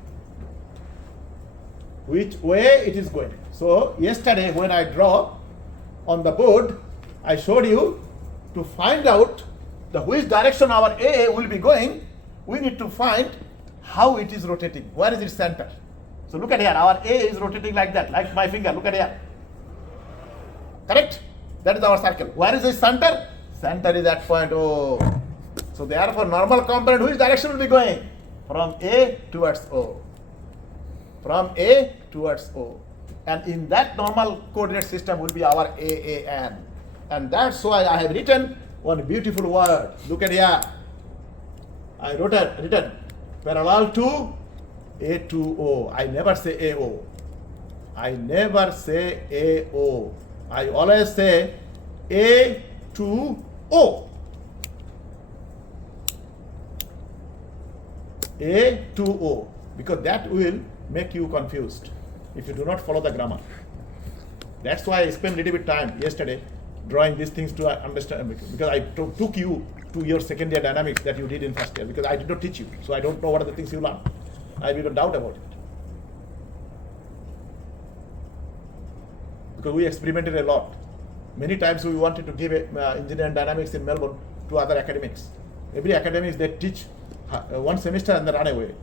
Which way it is going? So yesterday when I draw on the board, I showed you to find out the which direction our AA will be going. We need to find how it is rotating. Where is its center? So look at here. Our A is rotating like that, like my finger. Look at here. Correct? That is our circle. Where is its center? Center is at point O. So therefore, normal component, which direction will be going? From A towards O. From A towards O. And in that normal coordinate system will be our AAN. And that's why I have written one beautiful word. Look at here. I written parallel to A to O. I never say AO. I never say AO. I always say A to O. A to O. Because that will make you confused if you do not follow the grammar. That's why I spent a little bit time yesterday drawing these things to understand, because I took you to your second year dynamics that you did in first year, because I did not teach you, so I don't know what are the things you learned. I have even doubt about it. Because we experimented a lot. Many times we wanted to give engineering dynamics in Melbourne to other academics. Every academics they teach one semester and they run away.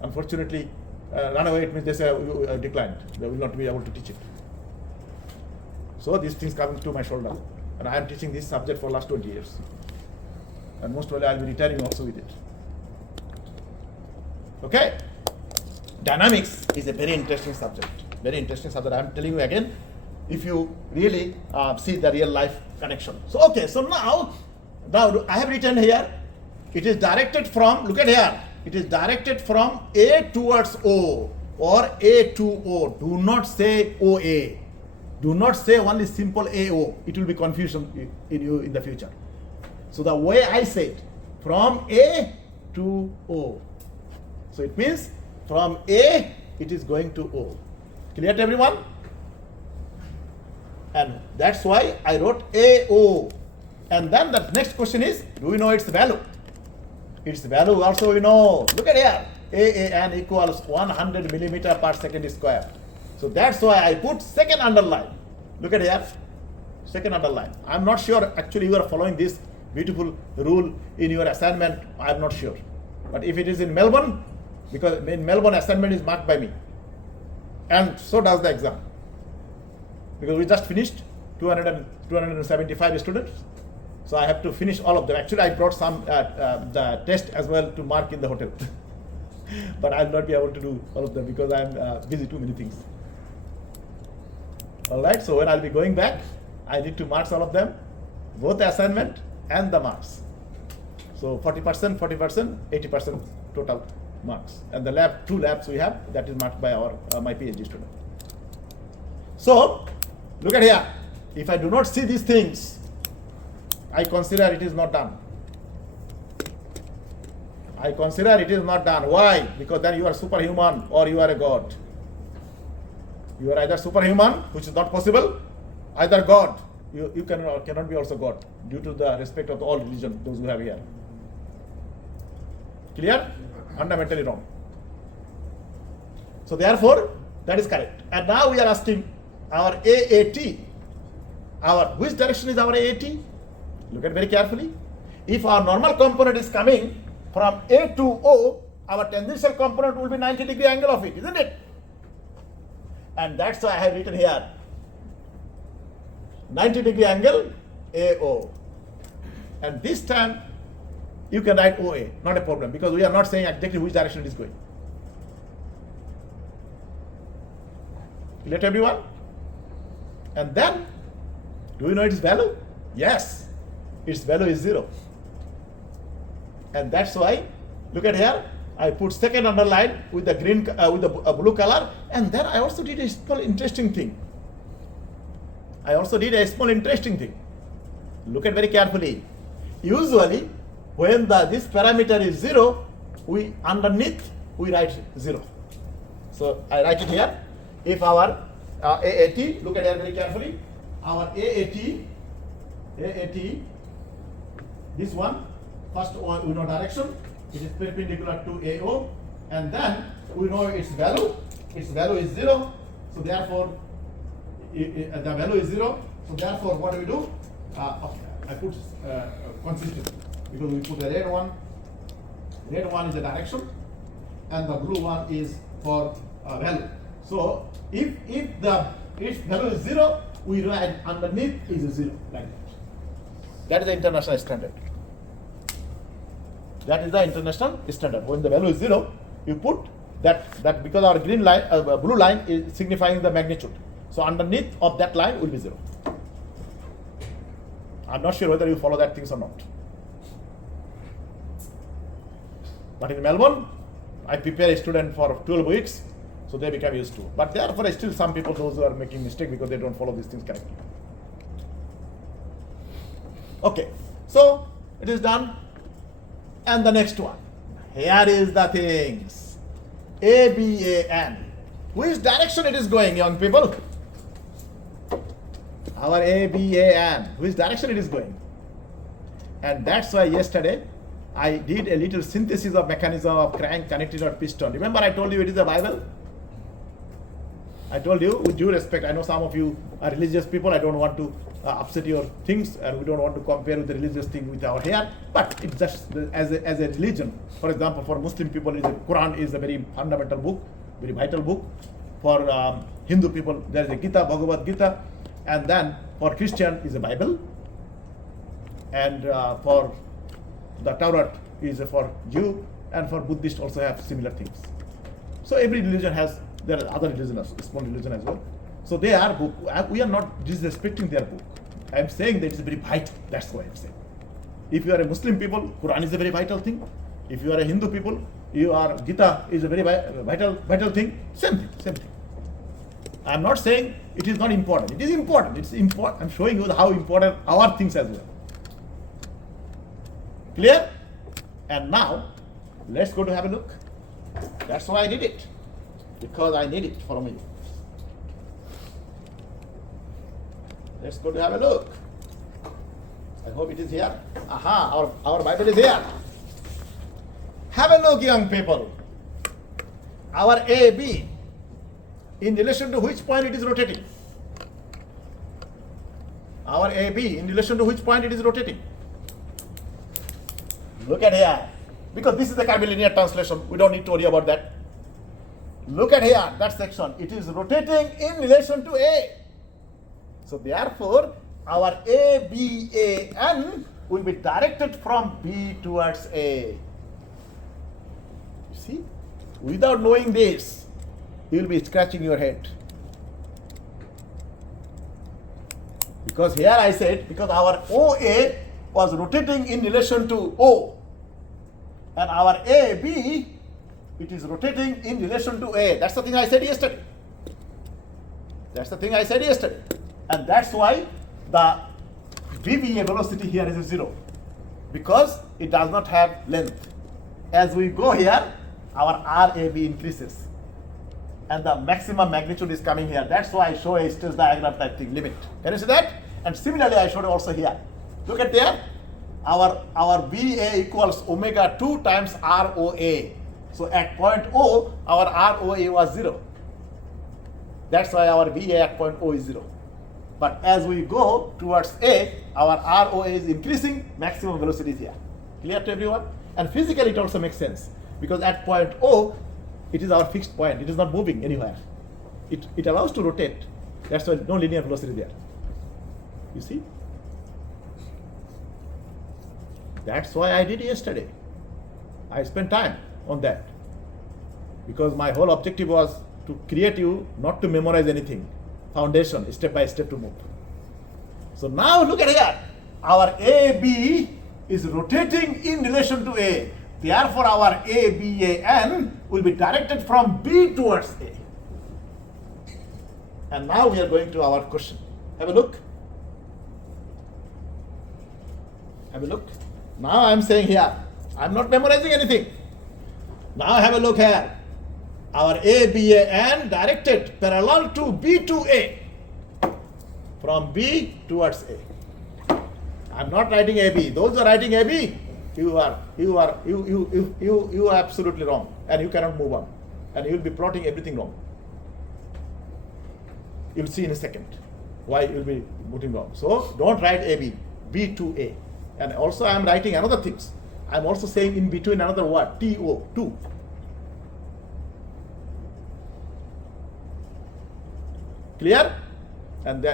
Unfortunately, run away, it means they say declined. They will not be able to teach it. So these things come to my shoulder, and I am teaching this subject for last 20 years. And most probably I will be retiring also with it. Okay? Dynamics is a very interesting subject. Very interesting subject. I am telling you again, if you really see the real life connection. So okay, so now I have written here, it is directed from, look at here, it is directed from A towards O or A to O. Do not say OA. Do not say only simple AO. It will be confusion in you in the future. So the way I say it, from A to O. So it means from A it is going to O. Clear to everyone? And that's why I wrote AO. And then the next question is, do we know its value? Its value also we know. Look at here. AAN equals 100 millimeter per second square. So that's why I put second underline. Look at here. Second underline. I'm not sure actually you are following this beautiful rule in your assignment. I'm not sure. But if it is in Melbourne, because in Melbourne assignment is marked by me. And so does the exam. Because we just finished 275 students. So I have to finish all of them. Actually, I brought some the test as well to mark in the hotel. But I'll not be able to do all of them because I'm busy too many things. All right, so when I'll be going back, I need to mark all of them, both the assignment and the marks. So 40%, 40%, 80% total marks. And the lab, 2 labs we have, that is marked by our my PhD student. So, look at here. If I do not see these things, I consider it is not done. I consider it is not done. Why? Because then you are superhuman or you are a god. You are either superhuman, which is not possible, either God. You cannot be also God due to the respect of all religion, those who have here. Clear? Fundamentally wrong. So therefore, that is correct. And now we are asking our AAT. Which direction is our AAT? Look at very carefully. If our normal component is coming from A to O, our tangential component will be 90-degree angle of it, isn't it? And that's why I have written here 90-degree angle AO. And this time you can write OA, not a problem, because we are not saying exactly which direction it is going. Let everyone. And then, do you know its value? Yes, its value is 0. And that's why, look at here, I put second underline with the green, with the blue color, and then I also did a small interesting thing. Look at very carefully. Usually, when this parameter is 0, underneath we write 0. So I write it here. If our AAT, look at here very carefully, our AAT, this one, first we know direction, it is perpendicular to AO, and then we know its value is 0, so therefore the value is 0, so therefore what do we do? Okay, I put consistent, because we put the red one is the direction and the blue one is for value. So if its value is 0, we write underneath is 0, like that. That is the international standard. When the value is 0, you put that because our green line, blue line is signifying the magnitude. So underneath of that line will be 0. I'm not sure whether you follow that things or not. But in Melbourne, I prepare a student for 12 weeks, so they become used to. But therefore, still some people, those who are making mistake because they don't follow these things correctly. Okay, so it is done. And the next one. Here is the things. ABAN. Which direction it is going, young people? Our ABAN. Which direction it is going? And that's why yesterday I did a little synthesis of mechanism of crank, connected or piston. Remember I told you it is a Bible? I told you, with due respect, I know some of you are religious people, I don't want to upset your things, and we don't want to compare with the religious thing with our hair, but it's just as a religion. For example, for Muslim people, the Quran is a very fundamental book, very vital book. For Hindu people, there is a Gita, Bhagavad Gita, and then for Christian is a Bible, and for the Torah is for Jew, and for Buddhist also have similar things. So every religion has, there are other religions, small religion as well. So they are book. We are not disrespecting their book. I am saying that it's very vital. That's why I am saying. If you are a Muslim people, Quran is a very vital thing. If you are a Hindu people, Gita is a very vital thing. Same thing. I am not saying it is not important. It is important. It's important. I am showing you how important our things as well. Clear? And now, let's go to have a look. That's why I did it. Because I need it. Follow me. Let's go to have a look. I hope it is here. Aha, our Bible is here. Have a look, young people. Our AB, in relation to which point it is rotating? Our AB, in relation to which point it is rotating? Look at here. Because this is the curvilinear translation, we don't need to worry about that. Look at here, that section. It is rotating in relation to A. So therefore, our ABAN will be directed from B towards A. You see? Without knowing this, you will be scratching your head. Because here I said, because our OA was rotating in relation to O, and our AB, it is rotating in relation to A. That's the thing I said yesterday. That's the thing I said yesterday. And that's why the VBA velocity here is 0, because it does not have length. As we go here, our RAB increases, and the maximum magnitude is coming here. That's why I show a stress diagram type thing, limit. Can you see that? And similarly, I showed also here. Look at there. Our VA equals omega 2 times ROA. So at point O, our ROA was 0. That's why our VA at point O is 0. But as we go towards A, our ROA is increasing, maximum velocity is here. Clear to everyone? And physically it also makes sense, because at point O, it is our fixed point. It is not moving anywhere. It allows to rotate. That's why no linear velocity there. You see? That's why I did yesterday. I spent time on that, because my whole objective was to create you not to memorize anything. Foundation, step by step to move. So now look at here. Our AB is rotating in relation to A. Therefore, our ABAN will be directed from B towards A. And now we are going to our question. Have a look. Have a look. Now I am saying here, I am not memorizing anything. Now have a look here. Our ABAN directed parallel to B to A. From B towards A. I am not writing AB. Those who are writing AB, you are absolutely wrong, and you cannot move on, and you will be plotting everything wrong. You will see in a second why you will be moving wrong. So don't write AB, B to A. And also I am writing another things. I am also saying in between another word, TO, 2. Clear? And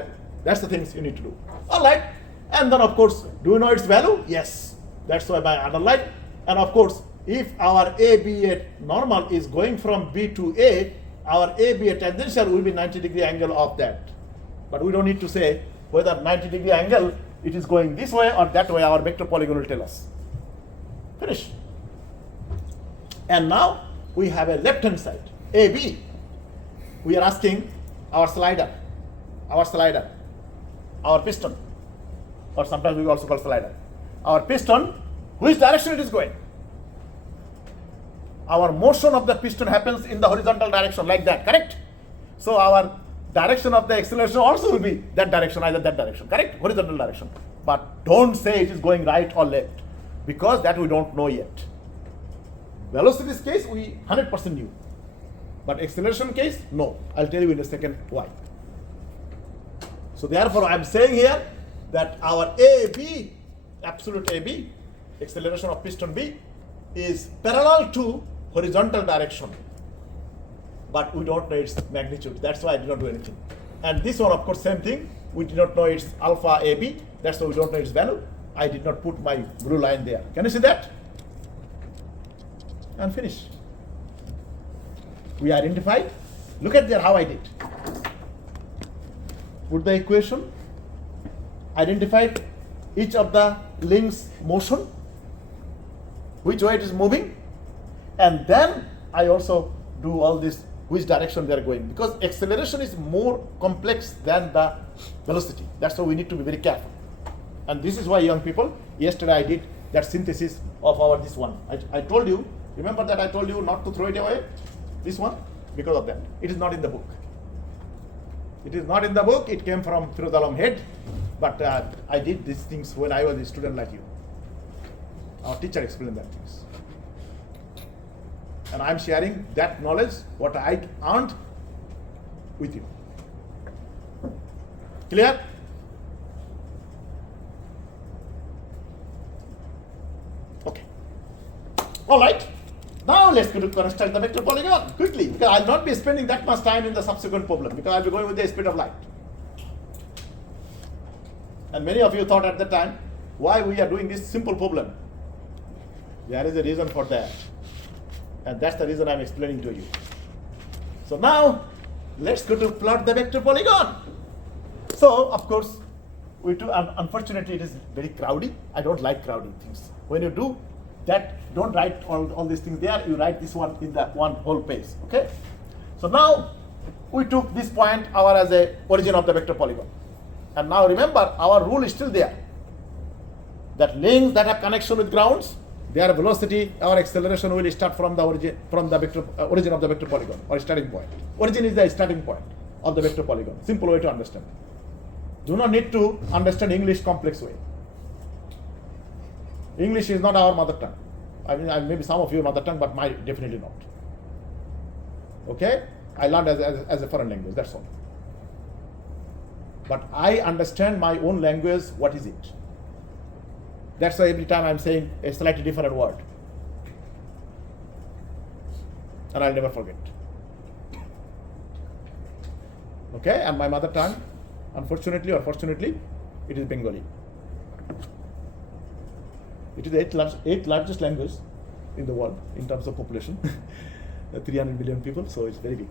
that's the things you need to do. All right. And then of course, do you know its value? Yes. That's why I underline. And of course, if our ABA normal is going from B to A, our ABA tangential will be 90-degree angle of that. But we don't need to say whether 90-degree angle it is going this way or that way. Our vector polygon will tell us. Finish. And now we have a left-hand side, AB. We are asking our slider, our piston, or sometimes we also call slider. Our piston, which direction it is going? Our motion of the piston happens in the horizontal direction, like that, correct? So our direction of the acceleration also will be that direction, either that direction, correct? Horizontal direction. But don't say it is going right or left, because that we don't know yet. Velocity's case, we 100% knew. But acceleration case, no. I'll tell you in a second why. So therefore, I'm saying here that our AB, absolute AB, acceleration of piston B, is parallel to horizontal direction. But we don't know its magnitude. That's why I did not do anything. And this one, of course, same thing. We did not know its alpha AB. That's why we don't know its value. I did not put my blue line there. Can you see that? And finish. We identified. Look at there how I did. Put the equation. Identified each of the links motion, which way it is moving, and then I also do all this, which direction they are going, because acceleration is more complex than the velocity. That's why we need to be very careful. And this is why, young people, yesterday I did that synthesis of our this one. I told you, remember that I told you not to throw it away, this one, because of that. It is not in the book. It is not in the book. It came from Firoz Alam head, but I did these things when I was a student like you. Our teacher explained that things. And I'm sharing that knowledge, what I earned, with you. Clear? Okay. All right. Now let's go to construct the vector polygon quickly, because I'll not be spending that much time in the subsequent problem, because I'll be going with the speed of light. And many of you thought at the time, why we are doing this simple problem? There is a reason for that. And that's the reason I'm explaining to you. So now, let's go to plot the vector polygon. So, of course, we do, unfortunately, it is very crowdy. I don't like crowding things. When you do that, don't write all these things there. You write this one in the one whole page, okay? So now, we took this point our as a origin of the vector polygon. And now remember, our rule is still there. That links that have connection with grounds, their velocity or acceleration will start from the origin of the vector polygon or starting point. Origin is the starting point of the vector polygon. Simple way to understand. Do not need to understand English complex way. English is not our mother tongue. I mean, maybe some of you mother tongue, but mine definitely not. Okay? I learned as a foreign language, that's all. But I understand my own language, what is it? That's why every time I'm saying a slightly different word. And I'll never forget. Okay? And my mother tongue, unfortunately or fortunately, it is Bengali. It is the eighth largest language in the world in terms of population. 300 million people, so it's very big.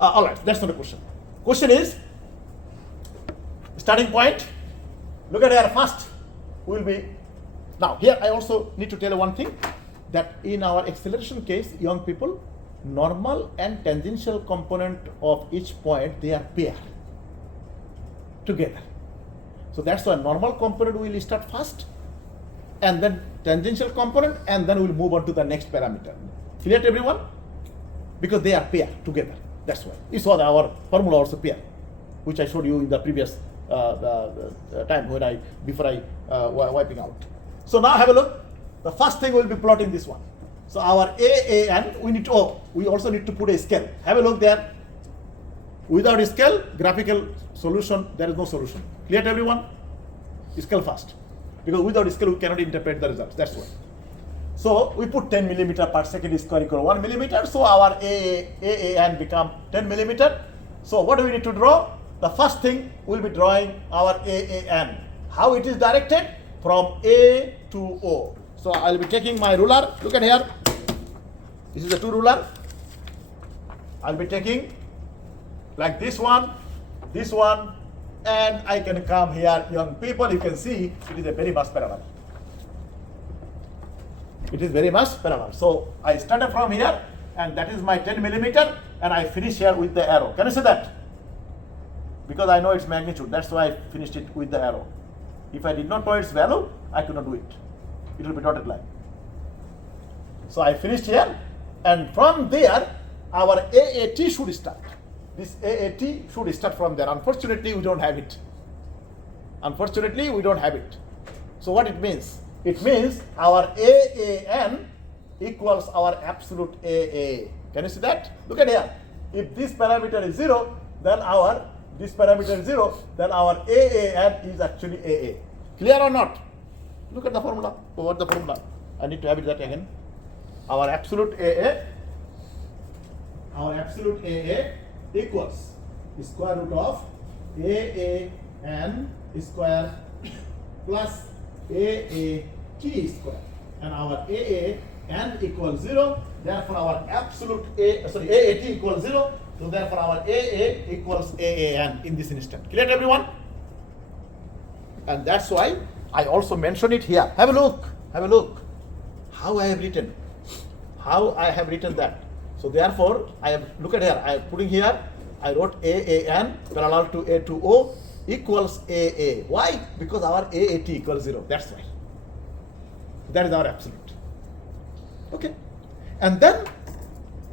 All right, that's not a question. Question is, starting point, look at here first, will be, now here I also need to tell you one thing, that in our acceleration case, young people, normal and tangential component of each point, they are paired together. So that's why normal component will start first, and then tangential component, and then we'll move on to the next parameter. Clear to everyone? Because they are paired together. That's why. You saw our formula also pair, which I showed you in the previous time when before I wiping out. So now have a look. The first thing we'll be plotting this one. So our AAN, we also need to put a scale. Have a look there. Without a scale, graphical solution, there is no solution. Clear to everyone? Scale first. Because without a scale, we cannot interpret the results. That's why. So we put 10 millimeter per second square equal 1 millimeter. So our AAN become 10 millimeter. So what do we need to draw? The first thing we'll be drawing our AAN. How it is directed? From A to O. So I'll be taking my ruler. Look at here. This is the two ruler. I'll be taking like this one, and I can come here. Young people, you can see it is a very much parallel. It is very much parallel. So I started from here, and that is my 10 millimeter, and I finish here with the arrow. Can you see that? Because I know its magnitude, that's why I finished it with the arrow. If I did not know its value, I could not do it. It will be dotted line. So I finished here, and from there, our AAT should start. This AAT should start from there. Unfortunately, we don't have it. So what it means? It means our AAN equals our absolute AA. Can you see that? Look at here. If this parameter is 0, then our AAN is actually AA. Clear or not? Look at the formula. What the formula? I need to have it that again. Our absolute AA equals square root of AAN square plus AAT square, and our AAN equals 0. Therefore, our AAT equals 0. So therefore, our AA equals AAN in this instant. Clear to everyone? And that's why I also mention it here. Have a look. How I have written that. So therefore, look at here. I am putting here. I wrote AAN parallel to A to O equals AA. Why? Because our AAT equals 0. That's why. That is our absolute. Okay. And then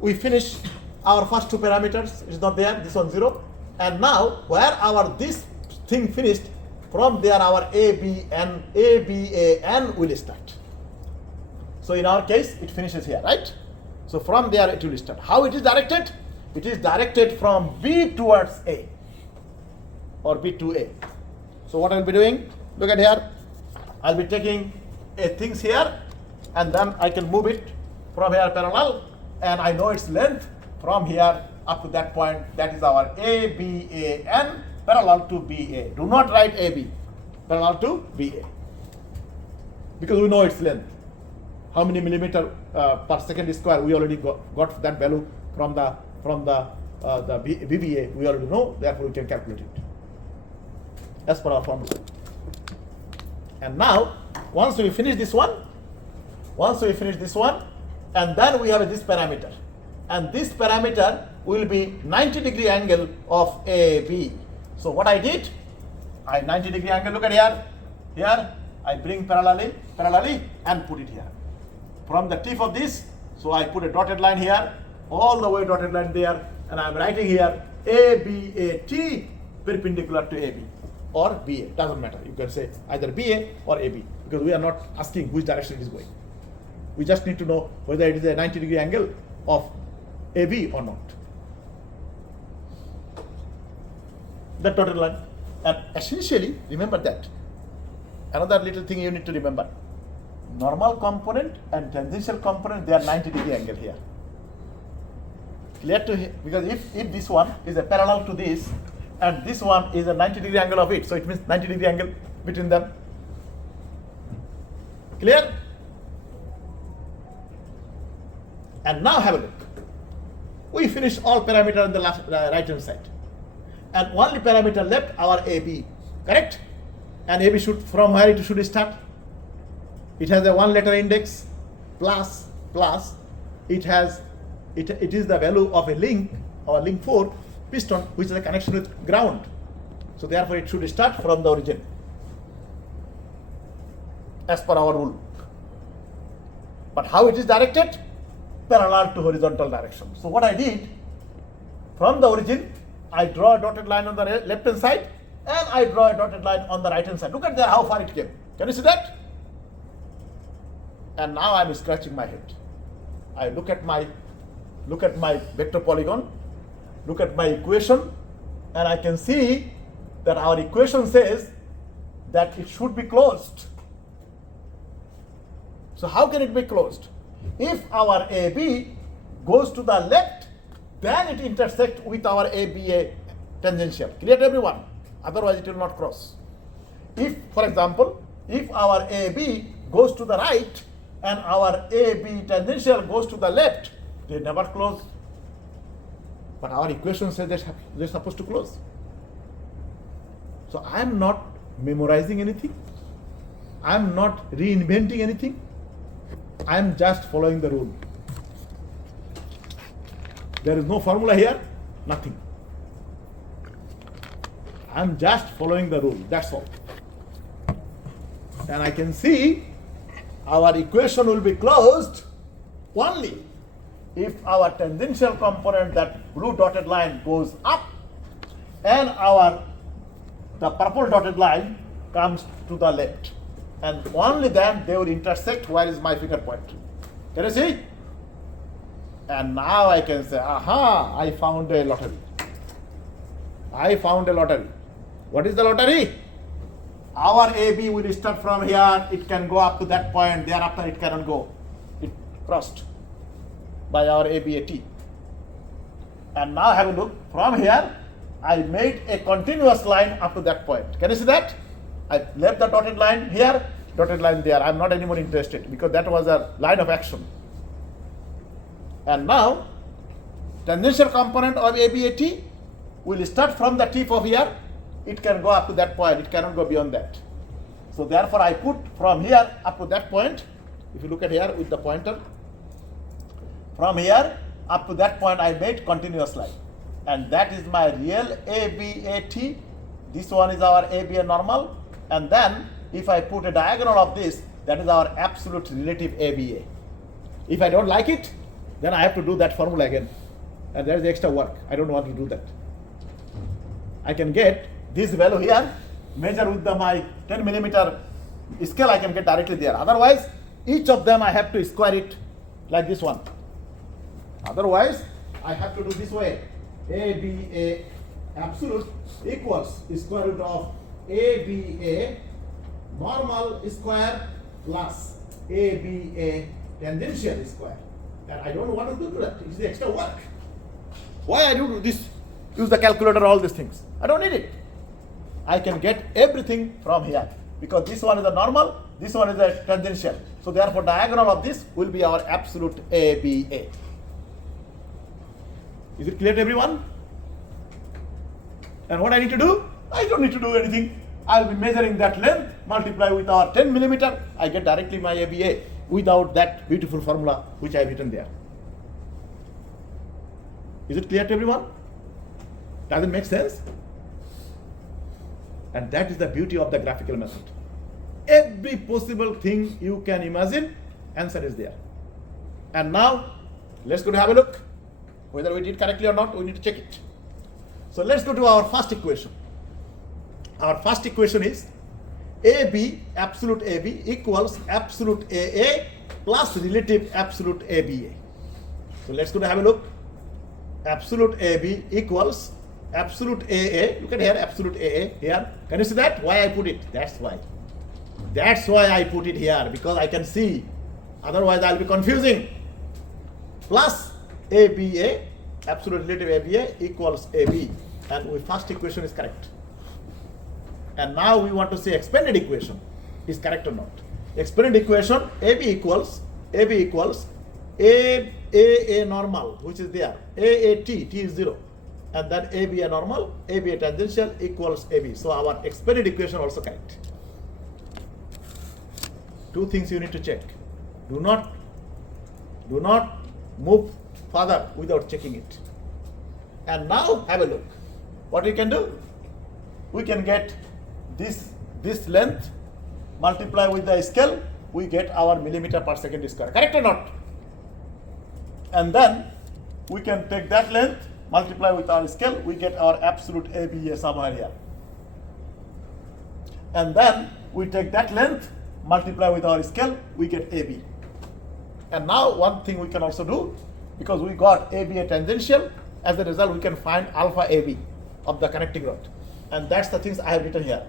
we finish our first two parameters. It's not there. This one 0. And now where our this thing finished, from there our ABAN will start. So in our case, it finishes here, right? So from there it will start. How it is directed? It is directed from B towards A, or B to A. So what I will be doing, look at here, I will be taking a things here, and then I can move it from here parallel, and I know its length from here up to that point. That is our ABAN parallel to BA. Do not write AB, parallel to BA, because we know its length. How many millimeter per second square? We already got that value from the BBA. We already know. Therefore, we can calculate it as per our formula. And now, once we finish this one, and then we have this parameter, and this parameter will be 90-degree angle of AB. So what I did, I 90-degree angle, look at here, I bring parallelly and put it here. From the tip of this, so I put a dotted line here, all the way dotted line there, and I'm writing here ABAT perpendicular to AB or BA, doesn't matter. You can say either BA or AB because we are not asking which direction it is going. We just need to know whether it is a 90-degree angle of AB or not. The dotted line. And essentially, remember that. Another little thing you need to remember. Normal component and tangential component, they are 90-degree angle here. Clear to, because if this one is a parallel to this and this one is a 90-degree angle of it, so it means 90-degree angle between them. Clear? And now have a look. We finished all parameter on the right hand side. And only parameter left, our AB, correct? And AB should, from where it should start? It has a one letter index, plus, it is the value of a link, or link 4 piston, which is a connection with ground. So therefore it should start from the origin, as per our rule. But how it is directed? Parallel to horizontal direction. So what I did, from the origin, I draw a dotted line on the left hand side and I draw a dotted line on the right hand side. Look at there how far it came. Can you see that? And now I am scratching my head. I look at my vector polygon, look at my equation, and I can see that our equation says that it should be closed. So how can it be closed? If our AB goes to the left, then it intersects with our ABA tangential. Clear to everyone? Otherwise it will not cross. If, for example, if our AB goes to the right and our AB tangential goes to the left, they never close. But our equation says they're supposed to close. So I am not memorizing anything. I am not reinventing anything. I am just following the rule. There is no formula here, nothing. I am just following the rule, that's all. And I can see our equation will be closed only if our tangential component, that blue dotted line, goes up and the purple dotted line comes to the left. And only then they will intersect. Where is my finger point? Can you see? And now I can say, aha, I found a lottery. I found a lottery. What is the lottery? Our AB will start from here, it can go up to that point, thereafter it cannot go. It crossed by our ABAT. And now have a look, from here, I made a continuous line up to that point. Can you see that? I left the dotted line here, dotted line there. I'm not anymore interested because that was a line of action. And now, tangential component of ABAT will start from the tip of here. It can go up to that point. It cannot go beyond that. So therefore, I put from here up to that point. If you look at here with the pointer, from here up to that point, I made continuous line. And that is my real ABAT. This one is our ABA normal. And then if I put a diagonal of this, that is our absolute relative ABA. If I don't like it, then I have to do that formula again. And there is extra work. I don't want to do that. I can get this value here, measure with my 10 millimeter scale, I can get directly there. Otherwise, each of them I have to square it like this one. Otherwise, I have to do this way. ABA absolute equals square root of ABA normal square plus ABA tangential square. And I don't want to do that. It's the extra work. Why I do this? Use the calculator, all these things. I don't need it. I can get everything from here because this one is a normal, this one is a tangential. So therefore, diagonal of this will be our absolute ABA. Is it clear to everyone? And what I need to do? I don't need to do anything. I'll be measuring that length, multiply with our 10 millimeter, I get directly my ABA without that beautiful formula which I have written there. Is it clear to everyone? Does it make sense? And that is the beauty of the graphical method. Every possible thing you can imagine, answer is there. And now, let's go to have a look. Whether we did correctly or not, we need to check it. So let's go to our first equation. Our first equation is AB, absolute AB equals absolute AA plus relative absolute ABA. So let's go to have a look. Absolute AB equals absolute AA. Look at here, absolute AA here. Can you see that? Why I put it? That's why. That's why I put it here, because I can see. Otherwise, I'll be confusing. Plus ABA, absolute relative ABA equals AB. And our first equation is correct. And now we want to see expanded equation is correct or not. Expanded equation AB equals AA normal, which is there. AAT, T is 0. And then ABA normal, ABA tangential equals AB. So our expanded equation also correct. Two things you need to check. Do not move further without checking it. And now have a look. What we can do? We can get this length multiply with the scale, we get our millimeter per second square. Correct or not? And then we can take that length, multiply with our scale, we get our absolute ABA somewhere here. And then we take that length, multiply with our scale, we get AB. And now one thing we can also do, because we got ABA tangential, as a result we can find alpha AB of the connecting rod. And that's the things I have written here.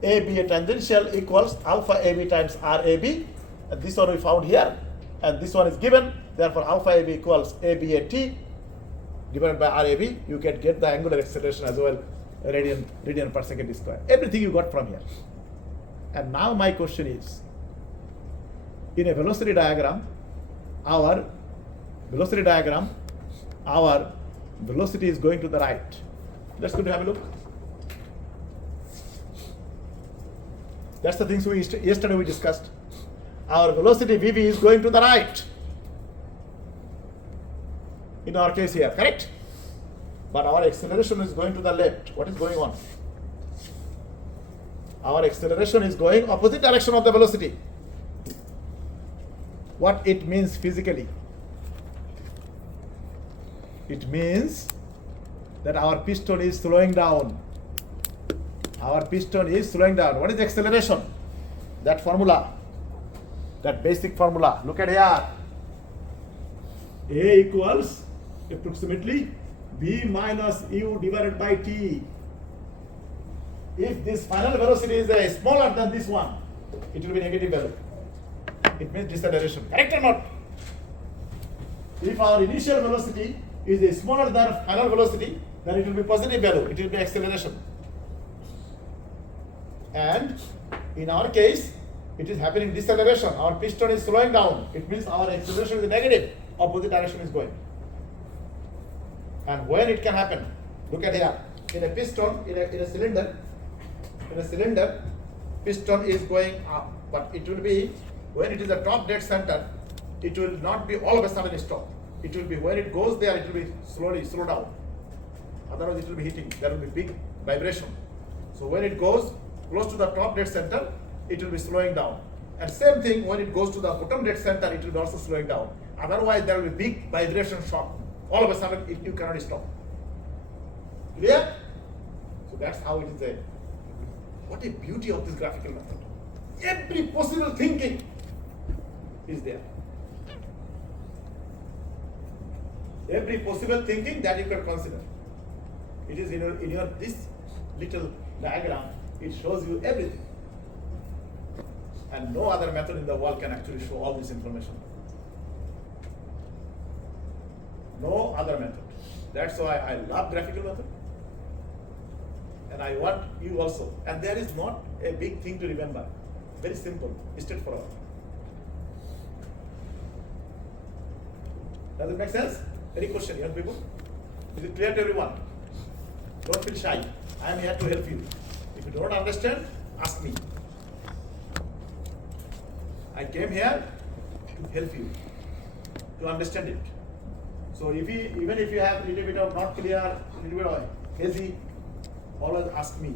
ABA tangential equals alpha AB times RAB. And this one we found here. And this one is given. Therefore, alpha AB equals ABAT divided by RAB. You can get the angular acceleration as well, radian per second square. Everything you got from here. And now my question is, in a velocity diagram, our velocity is going to the right. Let's go to have a look. That's the things yesterday we discussed. Our velocity VV is going to the right. In our case here, correct? But our acceleration is going to the left. What is going on? Our acceleration is going opposite direction of the velocity. What it means physically? It means that our piston is slowing down. Our piston is slowing down. What is acceleration? That formula, that basic formula. Look at here. A equals approximately B minus U divided by T. If this final velocity is smaller than this one, it will be negative value. It means deceleration. Correct or not? If our initial velocity is smaller than final velocity, then it will be positive value. It will be acceleration. And in our case, it is happening deceleration. Our piston is slowing down. It means our acceleration is negative. Opposite direction is going. And when it can happen? Look at here. In a piston, in a cylinder, piston is going up. But it will be, when it is the top dead center, it will not be all of a sudden stop. It will be, when it goes there, it will be slow down. Otherwise it will be hitting. There will be big vibration. So when it goes close to the top dead center, it will be slowing down. And same thing, when it goes to the bottom dead center, it will be also slowing down. Otherwise, there will be big vibration shock. All of a sudden, you cannot stop. Clear? So that's how it is there. What a beauty of this graphical method. Every possible thinking is there. Every possible thinking that you can consider. It is in your this little diagram. It shows you everything. And no other method in the world can actually show all this information. No other method. That's why I love graphical method. And I want you also. And there is not a big thing to remember. Very simple, straightforward. Does it make sense? Any question, young people? Is it clear to everyone? Don't feel shy. I am here to help you. If you don't understand, ask me. I came here to help you to understand it. So even if you have a little bit of not clear, a little bit of hazy, always ask me.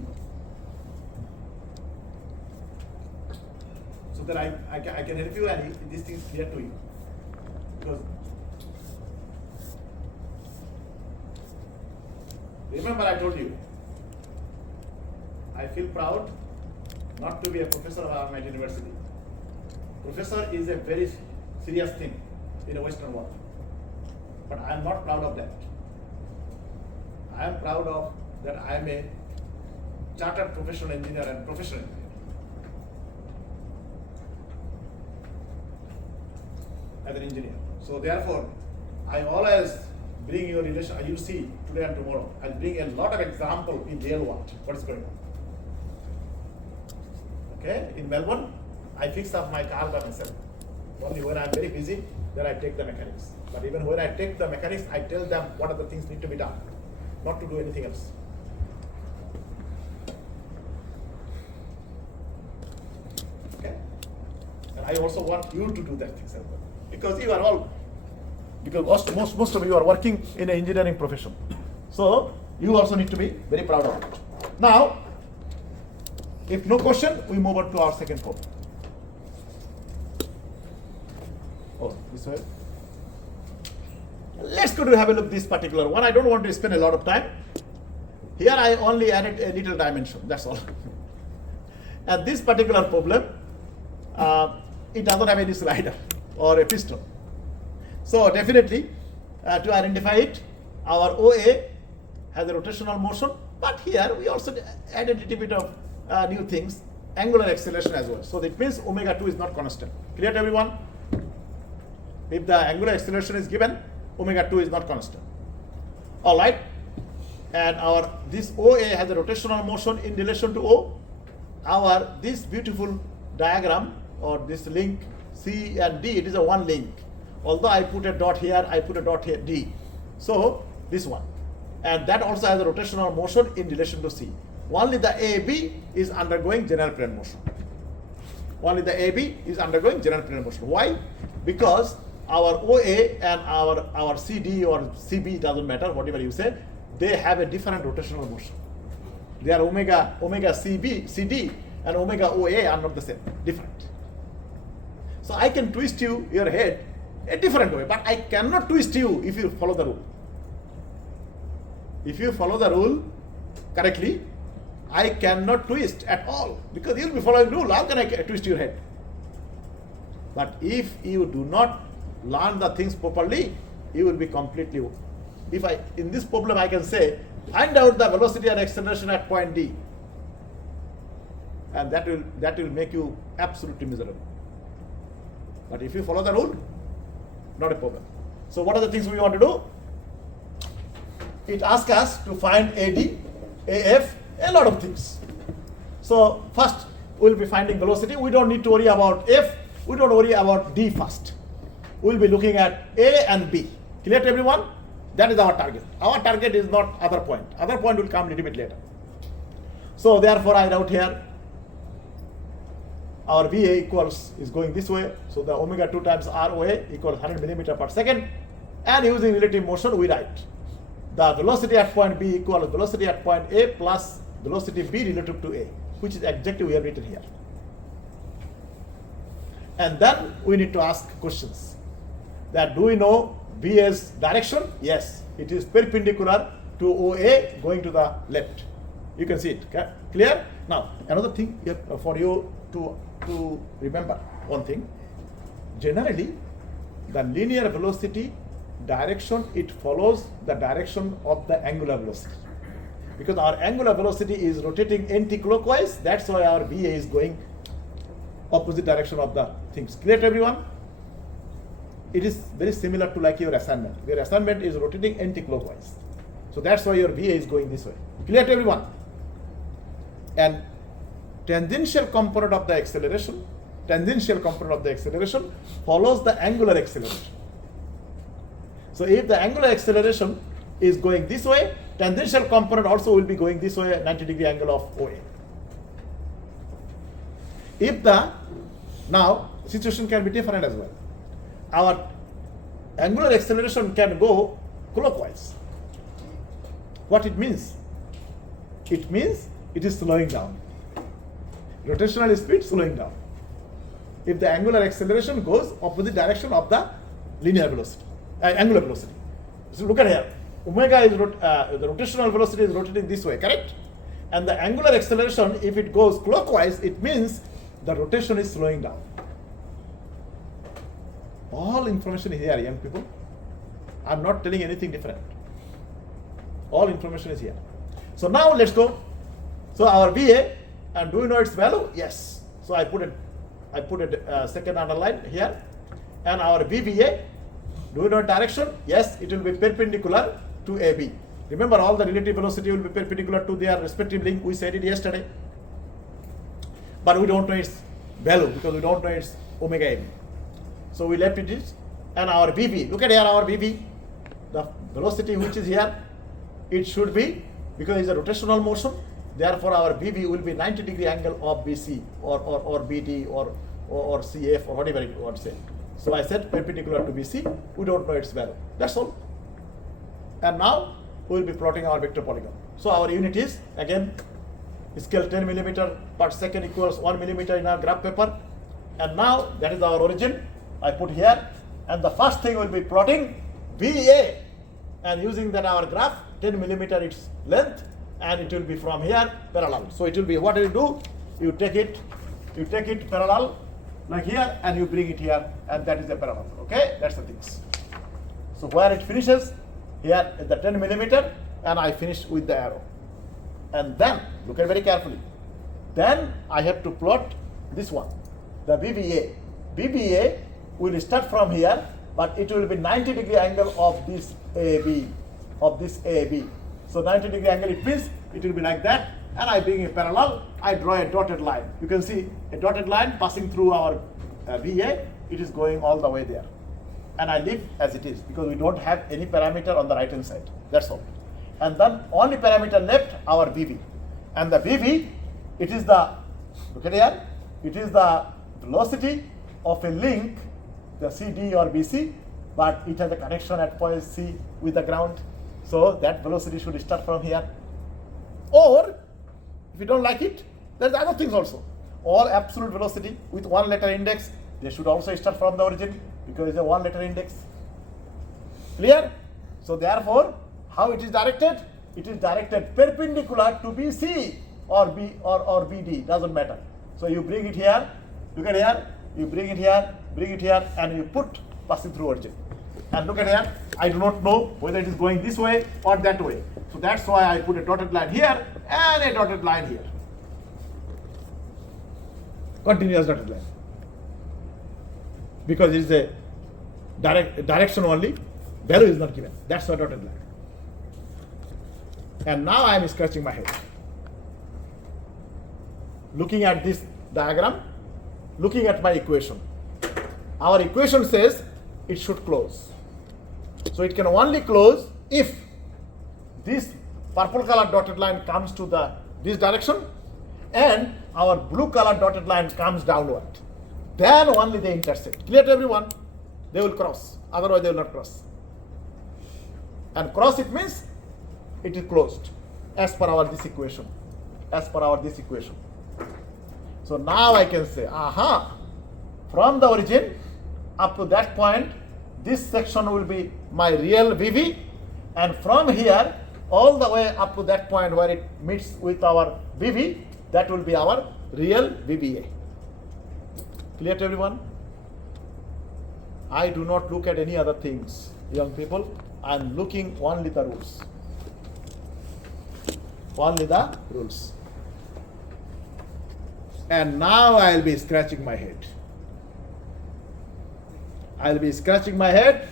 So that I can help you and this thing is clear to you. Because remember I told you, I feel proud not to be a professor of RMIT University. Professor is a very serious thing in the Western world. But I am not proud of that. I am proud of that I am a chartered professional engineer and professional engineer. As an engineer. So therefore, I always bring your relation, you see today and tomorrow, I'll bring a lot of example in real world, what is going on. Okay, in Melbourne, I fix up my car by myself. Only when I'm very busy, then I take the mechanics. But even when I take the mechanics, I tell them what are the things need to be done, not to do anything else. Okay? And I also want you to do that things as well. Because you are all, because most of you are working in an engineering profession. So you also need to be very proud of it. Now, if no question, we move on to our second problem. Oh, this way. Let's go to have a look at this particular one. I don't want to spend a lot of time. Here I only added a little dimension, that's all. And this particular problem, it doesn't have any slider or a piston. So definitely, to identify it, our OA has a rotational motion, but here we also added a little bit of new things, angular acceleration as well. So that means omega 2 is not constant. Clear to everyone? If the angular acceleration is given, omega 2 is not constant. All right. And this OA has a rotational motion in relation to O. This beautiful diagram or this link C and D, it is a one link. Although I put a dot here, I put a dot here, D. So this one. And that also has a rotational motion in relation to C. Only the AB is undergoing general plane motion. Only the AB is undergoing general plane motion. Why? Because our OA and our CD or CB, doesn't matter, whatever you say, they have a different rotational motion. They are omega CB, CD and omega OA are not the same, different. So I can twist your head a different way, but I cannot twist you if you follow the rule. If you follow the rule correctly, I cannot twist at all because you will be following the rule. How can I twist your head? But if you do not learn the things properly, you will be completely. In this problem I can say, find out the velocity and acceleration at point D, and that will make you absolutely miserable. But if you follow the rule, not a problem. So what are the things we want to do? It asks us to find AD, AF, a lot of things. So first we'll be finding velocity. We don't need to worry about F. We don't worry about D first. We'll be looking at A and B. Clear to everyone? That is our target. Our target is not other point. Other point will come a little bit later. So therefore I wrote here our VA is going this way. So the omega 2 times ROA equals 100 millimeter per second. And using relative motion, we write the velocity at point B equals velocity at point A plus velocity B relative to A, which is exactly we have written here. And then we need to ask questions. That do we know VA's direction? Yes, it is perpendicular to OA going to the left. You can see it. Okay? Clear? Now, another thing for you to remember, one thing. Generally, the linear velocity direction, it follows the direction of the angular velocity. Because our angular velocity is rotating anti-clockwise, that's why our VA is going opposite direction of the things. Clear to everyone? It is very similar to like your assignment. Your assignment is rotating anti-clockwise. So that's why your VA is going this way. Clear to everyone? And tangential component of the acceleration follows the angular acceleration. So if the angular acceleration is going this way, tangential component also will be going this way, 90-degree angle of OA. Now situation can be different as well. angular acceleration can go clockwise. What it means? It means it is slowing down. Rotational speed slowing down. If the angular acceleration goes opposite direction of the linear velocity, angular velocity. So look at here. Omega is the rotational velocity is rotating this way, correct? And the angular acceleration, if it goes clockwise, it means the rotation is slowing down. All information is here, young people. I'm not telling anything different. All information is here. So now let's go. So our VA, and do you know its value? Yes. So I put a second underline here. And our VBA, do you know direction? Yes, it will be perpendicular to AB. Remember, all the relative velocity will be perpendicular to their respective link. We said it yesterday. But we don't know its value because we don't know its omega AB. So we left it is. And our VB, look at here our VB. The velocity which is here, it should be, because it's a rotational motion, therefore our VB will be 90-degree angle of BC or BD or CF or whatever you want to say. So I said perpendicular to BC, we don't know its value. That's all. And now we will be plotting our vector polygon. So our unit is, again, scale 10 millimeter per second equals 1 millimeter in our graph paper. And now that is our origin. I put here. And the first thing will be plotting VA. And using that our graph, 10 millimeter its length. And it will be from here parallel. So it will be, what do you do? You take it parallel like here and you bring it here, and that is a parallel. Okay, that's the things. So where it finishes, here at the 10 millimeter, and I finish with the arrow. And then, look at very carefully. Then I have to plot this one, the BBA. BBA will start from here, but it will be 90-degree angle of this AB, So 90-degree angle, it means it will be like that, and I bring a parallel, I draw a dotted line. You can see a dotted line passing through our VA, it is going all the way there. And I leave as it is, because we don't have any parameter on the right hand side, that's all. And then only parameter left, our BB. And the BB, it is the, look at here, it is the velocity of a link, the CD or BC, but it has a connection at point C with the ground. So that velocity should start from here. Or, if you don't like it, there's other things also. All absolute velocity with one letter index, they should also start from the origin, because it's a one letter index. Clear? So therefore, how it is directed? It is directed perpendicular to BC or BD, doesn't matter. So you bring it here, look at here, you bring it here, and you put passing through origin. And look at here, I do not know whether it is going this way or that way. So that's why I put a dotted line here and a dotted line here. Continuous dotted line. Because it is a direction only, value is not given. That's a dotted line. And now I am scratching my head. Looking at this diagram, looking at my equation. Our equation says it should close. So it can only close if this purple colored dotted line comes to this direction and our blue colored dotted line comes downward. Then only they intersect. Clear to everyone? They will cross. Otherwise they will not cross. And cross, it means it is closed as per our this equation. So now I can say, from the origin up to that point, this section will be my real VV, and from here all the way up to that point where it meets with our VV, that will be our real VBA. Clear to everyone? I do not look at any other things, young people. I am looking only the rules. Only the rules. And now I will be scratching my head. I will be scratching my head.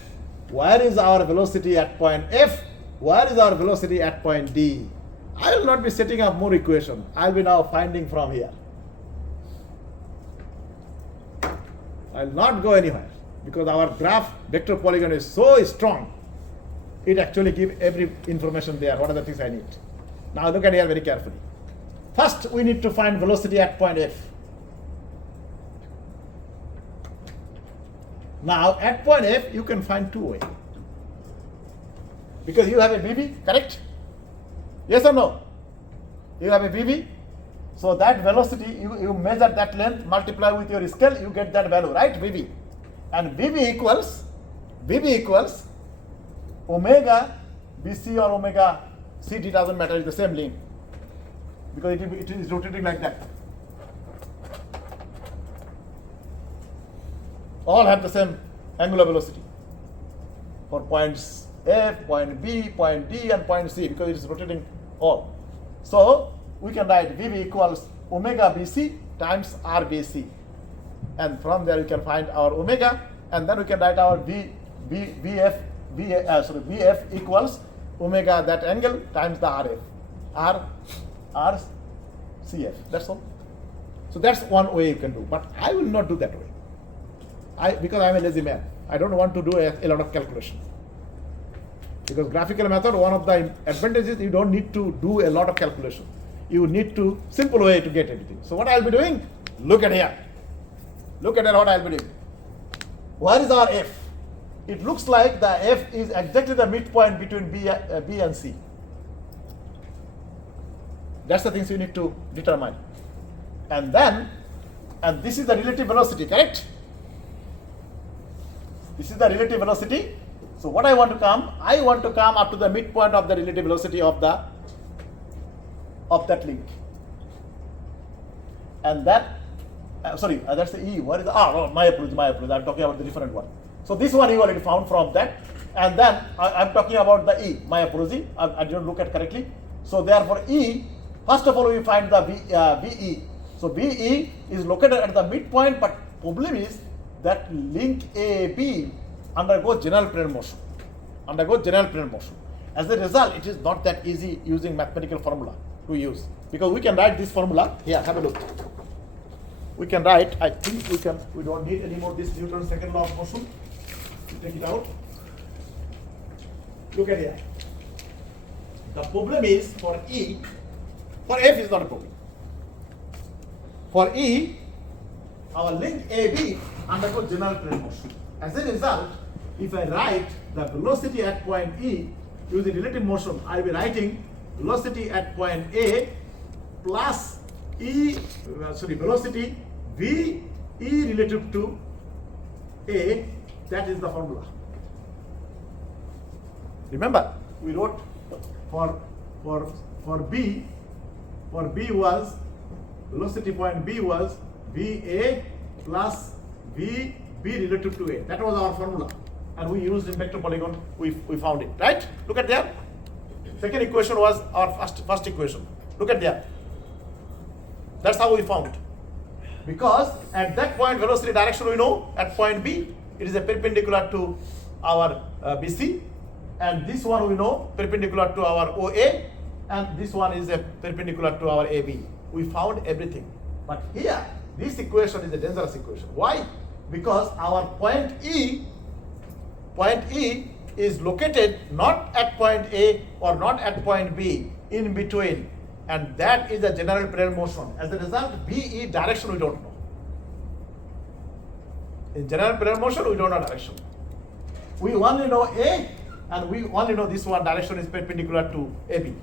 Where is our velocity at point F? Where is our velocity at point D? I will not be setting up more equation. I will be now finding from here. I will not go anywhere, because our graph vector polygon is so strong. It actually gives every information there. What are the things I need? Now look at here very carefully. First, we need to find velocity at point F. Now at point F you can find 2A. Because you have a BB, correct? Yes or no? You have a BB. So that velocity, you measure that length, multiply with your scale, you get that value, right? BB. And BB equals omega BC or omega CT, doesn't matter, it's the same length. Because it is rotating like that. All have the same angular velocity for points F, point B, point D, and point C, because it is rotating all. So we can write VB equals omega BC times RBC, and from there we can find our omega, and then we can write our VF equals omega that angle times the RCF. That's all. So that's one way you can do, but I will not do that way. Because I'm a lazy man, I don't want to do a lot of calculation. Because graphical method, one of the advantages, you don't need to do a lot of calculation. You need to simple way to get everything. So what I'll be doing? Look at here. Look at what I'll be doing. Where is our F? It looks like the F is exactly the midpoint between B and C. That's the things you need to determine. And this is the relative velocity, correct? This is the relative velocity. So what I want to come up to the midpoint of the relative velocity of that link. And that, that's the E. What is the, my approach. I'm talking about the different one. So this one you already found from that. And then I'm talking about the E, my approach. I didn't look at correctly. So therefore E, first of all we find the VE. So VE is located at the midpoint, but problem is that link AB undergoes general plane motion. As a result, it is not that easy using mathematical formula to use, because we can write this formula here. Have a look. We can write. I think we don't need any more this Newton's second law of motion. We take it out. Look at here. The problem is for E. For F is not a problem. For E, our link AB undergoes general plane motion. As a result, if I write the velocity at point E using relative motion, I will be writing velocity at point A plus velocity V E relative to A. That is the formula. Remember, we wrote for B was velocity point B was VA plus VB relative to A. That was our formula. And we used in vector polygon, we found it, right? Look at there. Second equation was our first equation. Look at there. That's how we found. Because at that point, velocity direction we know, at point B, it is a perpendicular to our BC. And this one we know, perpendicular to our OA. And this one is a perpendicular to our AB. We found everything. But here, this equation is a dangerous equation. Why? Because our point E is located not at point A or not at point B, in between, and that is a general plane motion. As a result, BE direction we don't know. In general plane motion, we don't know direction. We only know A, and we only know this one direction is perpendicular to AB.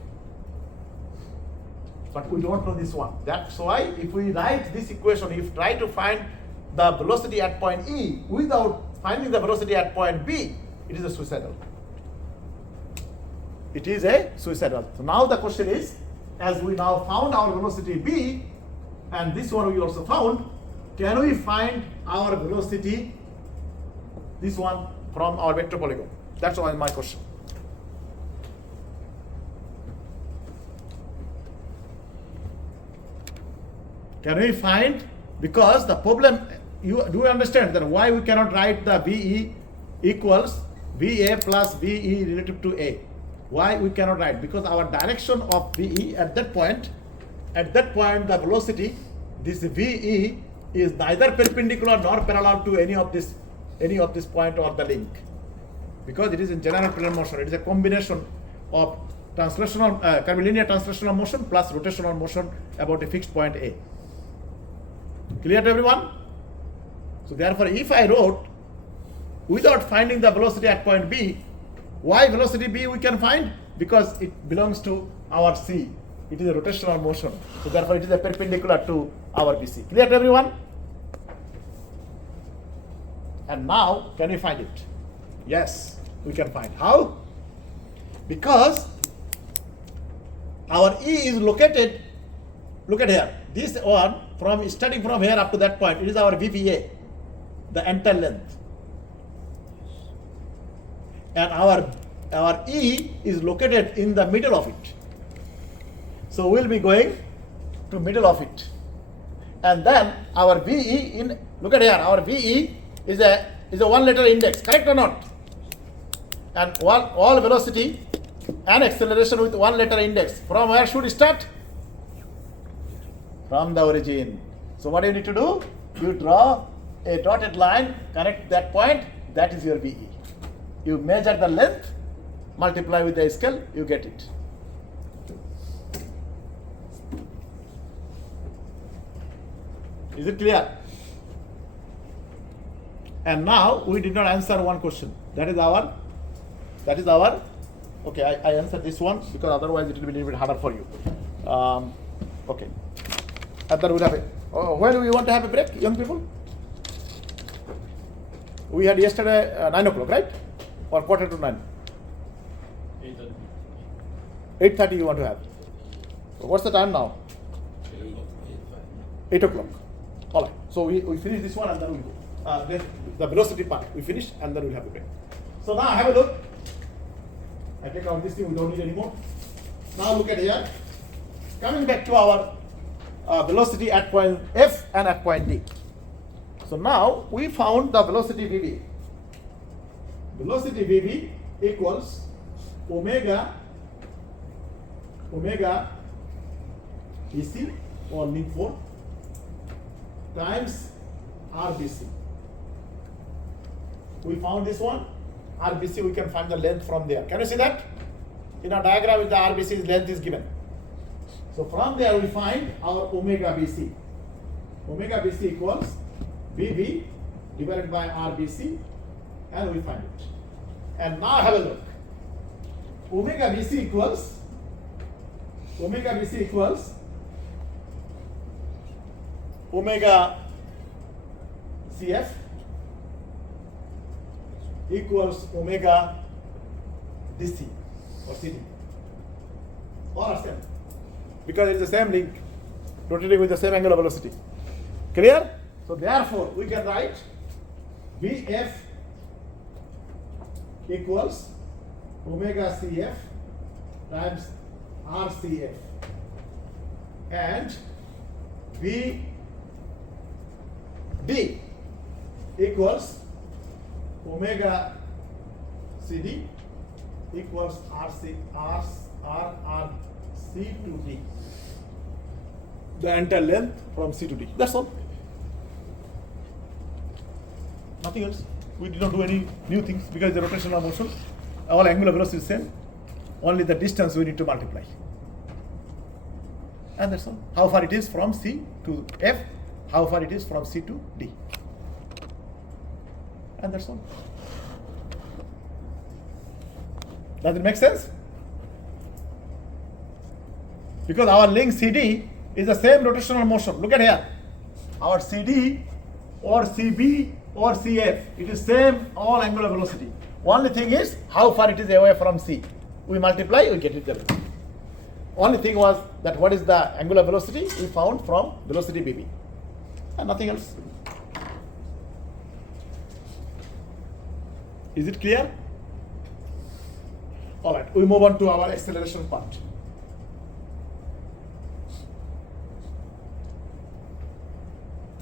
But we don't know this one. That's why if we write this equation, if try to find the velocity at point E without finding the velocity at point B, it is a suicidal. It is a suicidal. So now the question is, as we now found our velocity B, and this one we also found, can we find our velocity, this one, from our vector polygon? That's all my question. Can we find, because the problem, do you understand that why we cannot write the VE equals VA plus VE relative to A? Why we cannot write? Because our direction of VE at that point the velocity, this VE is neither perpendicular nor parallel to any of this point or the link, because it is in general plane motion. It is a combination of translational curvilinear translational motion plus rotational motion about a fixed point A. Clear to everyone? So therefore, if I wrote without finding the velocity at point B. Why velocity B we can find? Because it belongs to our C. It is a rotational motion. So therefore it is a perpendicular to our BC. Clear to everyone? And now, can we find it? Yes, we can find. How? Because our E is located, look at here, this one, from starting from here up to that point, it is our VPA, the entire length. And our E is located in the middle of it. So we'll be going to middle of it. And then our VE in, look at here, our VE is a one letter index, correct or not? And all velocity and acceleration with one letter index. From where should it start? From the origin. So what do you need to do? You draw a dotted line, connect that point, that is your VE. You measure the length, multiply with the scale, you get it. Is it clear? And now we did not answer one question. That is our, okay, I answered this one because otherwise it will be a little bit harder for you. Okay. And then we'll have when do we want to have a break, young people? We had yesterday 9 o'clock, right? Or quarter to 9? 8:30 you want to have. So what's the time now? 8 o'clock. All right. So we finish this one and then we'll go. The velocity part we finish and then we'll have a break. So now have a look. I take out this thing, we don't need anymore. Now look at here. Coming back to our velocity at point F and at point D. So now we found the velocity VV. Velocity VV equals omega BC or link 4 times RBC. We found this one. RBC, we can find the length from there. Can you see that? In our diagram with the RBC's length is given. So from there we find our omega BC. Omega BC equals VV divided by RBC, and we find it. And now have a look. Omega BC equals omega CF equals omega DC or CD. All are same. Because it's the same link rotating with the same angular velocity. Clear? So therefore we can write VF equals omega CF times RCF, and VD equals omega CD equals RC to D. The entire length from C to D. That's all. Nothing else. We did not do any new things because the rotational motion, all angular velocity is same. Only the distance we need to multiply. And that's all. How far it is from C to F, how far it is from C to D. And that's all. Does it make sense? Because our link CD is the same rotational motion. Look at here. Our CD or CB or CF, it is same all angular velocity. Only thing is how far it is away from C. We multiply, we get it there. Only thing was that what is the angular velocity we found from velocity BB. And nothing else. Is it clear? All right, we move on to our acceleration part.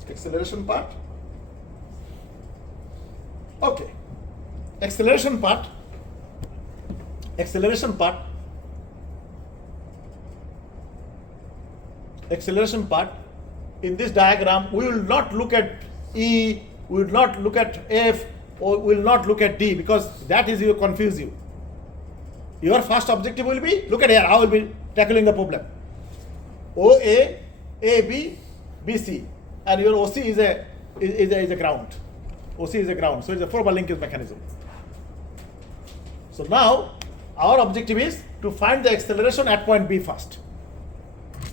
Acceleration part. Okay. Acceleration part. Acceleration part. In this diagram, we will not look at E, we will not look at F, or we will not look at D, because that is will confuse you. Your first objective will be, look at here, I will be tackling the problem. OA, AB, BC, and your OC is a ground. OC is a ground, so it's a 4-bar linkage mechanism. So now our objective is to find the acceleration at point B first.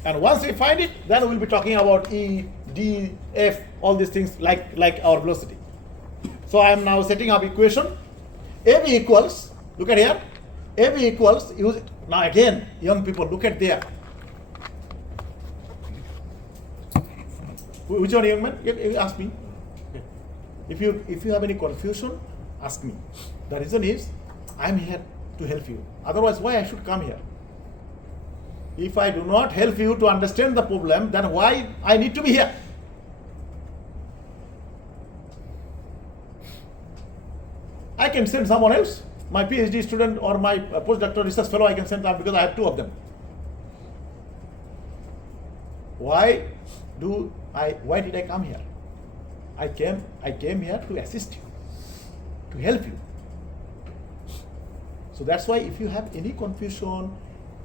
And once we find it, then we'll be talking about E, D, F, all these things like our velocity. So I am now setting up equation. AB equals, look at here, AB equals, use it. Now again, young people, look at there. Which one, young man? You ask me. If you have any confusion, ask me. The reason is, I'm here to help you. Otherwise, why I should come here? If I do not help you to understand the problem, then why I need to be here? I can send someone else, my PhD student or my postdoctoral research fellow, I can send them because I have 2 of them. Why did I come here? I came here to assist you, to help you. So that's why if you have any confusion,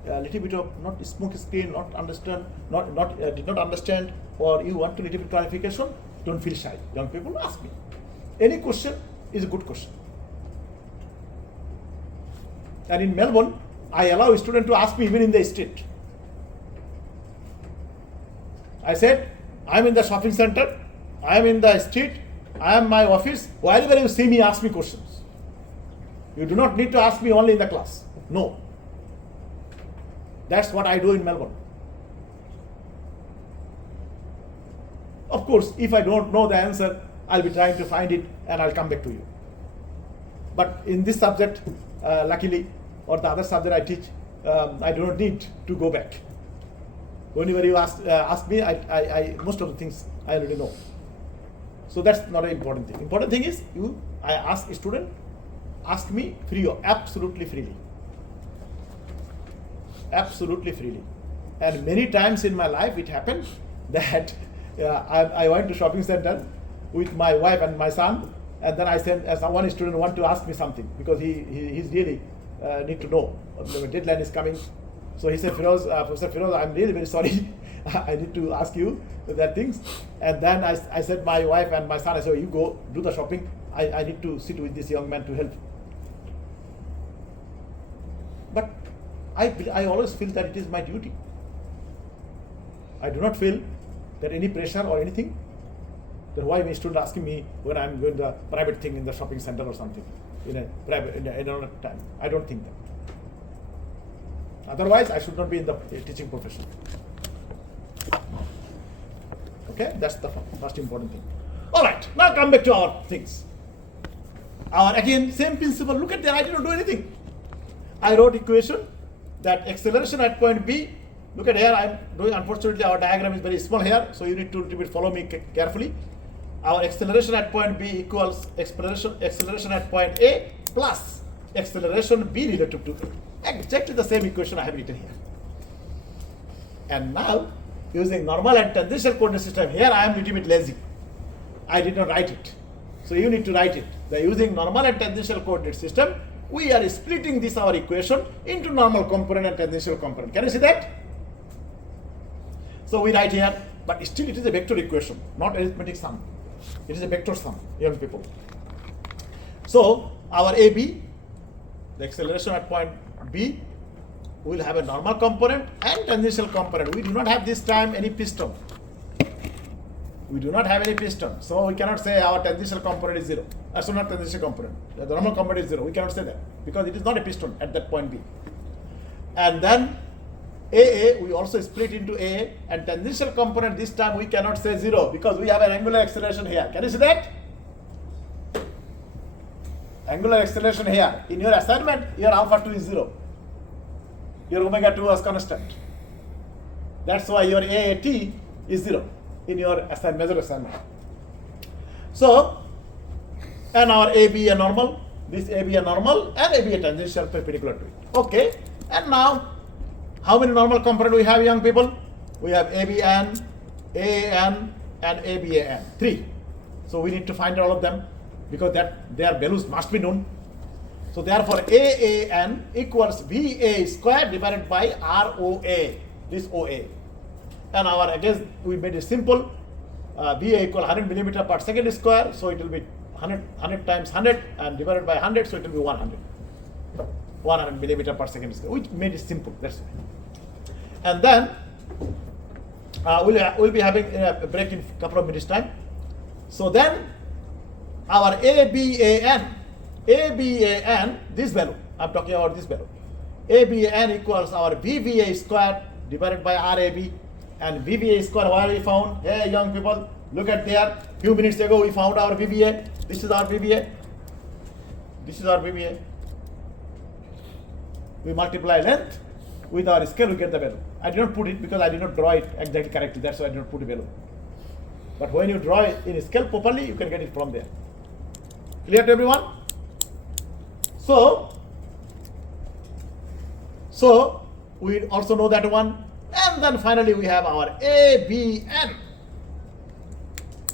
a little bit of not smoke screen, not understand, did not understand, or you want a little bit clarification, don't feel shy. Young people, ask me. Any question is a good question. And in Melbourne, I allow a student to ask me even in the street. I said, I'm in the shopping center, I am in the street, I am my office. Wherever you see me, ask me questions. You do not need to ask me only in the class. No. That's what I do in Melbourne. Of course, if I don't know the answer, I'll be trying to find it and I'll come back to you. But in this subject, luckily, or the other subject I teach, I do not need to go back. Whenever you ask me, I most of the things I already know. So that's not an important thing. Important thing is I ask a student, ask me absolutely freely. Absolutely freely. And many times in my life it happened that I went to shopping center with my wife and my son, and then I sent one student want to ask me something because he's really need to know. The deadline is coming. So he said, Professor Firoz, I'm really very sorry. I need to ask you that things. And then I said my wife and my son, I said, you go do the shopping. I need to sit with this young man to help. But I always feel that it is my duty. I do not feel that any pressure or anything. That why my student asking me when I'm doing the private thing in the shopping center or something in another time. I don't think that. Otherwise, I should not be in the teaching profession. Okay, that's the first important thing. All right, now come back to our things. Again, same principle. Look at that, I did not do anything. I wrote equation that acceleration at point B. Look at here, I'm doing, unfortunately our diagram is very small here, so you need to little bit follow me carefully. Our acceleration at point B equals acceleration at point A plus acceleration B relative to A. Exactly the same equation I have written here. And now, using normal and tangential coordinate system, here I am little bit lazy. I did not write it. So you need to write it. By using normal and tangential coordinate system, we are splitting this our equation into normal component and tangential component. Can you see that? So we write here, but still it is a vector equation, not arithmetic sum. It is a vector sum, young people. So our AB, the acceleration at point B, will have a normal component and tangential component. We do not have this time any piston. We do not have any piston. So we cannot say our tangential component is 0. So not tangential component. The normal component is 0. We cannot say that because it is not a piston at that point B. And then AA, we also split into AA, and tangential component this time we cannot say 0 because we have an angular acceleration here. Can you see that? Angular acceleration here. In your assignment, your alpha 2 is 0. Your omega 2 was constant. That's why your AAT is 0 in your major assignment. So, and our AB a normal, this AB a normal, and AB a tangential perpendicular to it. Okay, and now, how many normal components we have, young people? We have ABN, AAN, and ABAN, 3. So we need to find all of them because their values must be known. So therefore, AAN equals VA square divided by ROA, this OA. And our, again, we made it simple. VA equal 100 millimeter per second square, so it will be 100 times 100 and divided by 100, so it will be 100. 100 millimeter per second square, which made it simple. That's why. And then we'll be having a break in a couple of minutes time. So then our ABAN, this value, I'm talking about this value. ABAN equals our VVA square divided by RAB, and VVA square where we found? Hey young people, look at there. Few minutes ago we found our VVA. This is our VVA. This is our VVA. We multiply length with our scale, we get the value. I did not put it because I did not draw it exactly correctly. That's why I did not put a value. But when you draw it in scale properly, you can get it from there. Clear to everyone? So we also know that one. And then finally we have our ABN.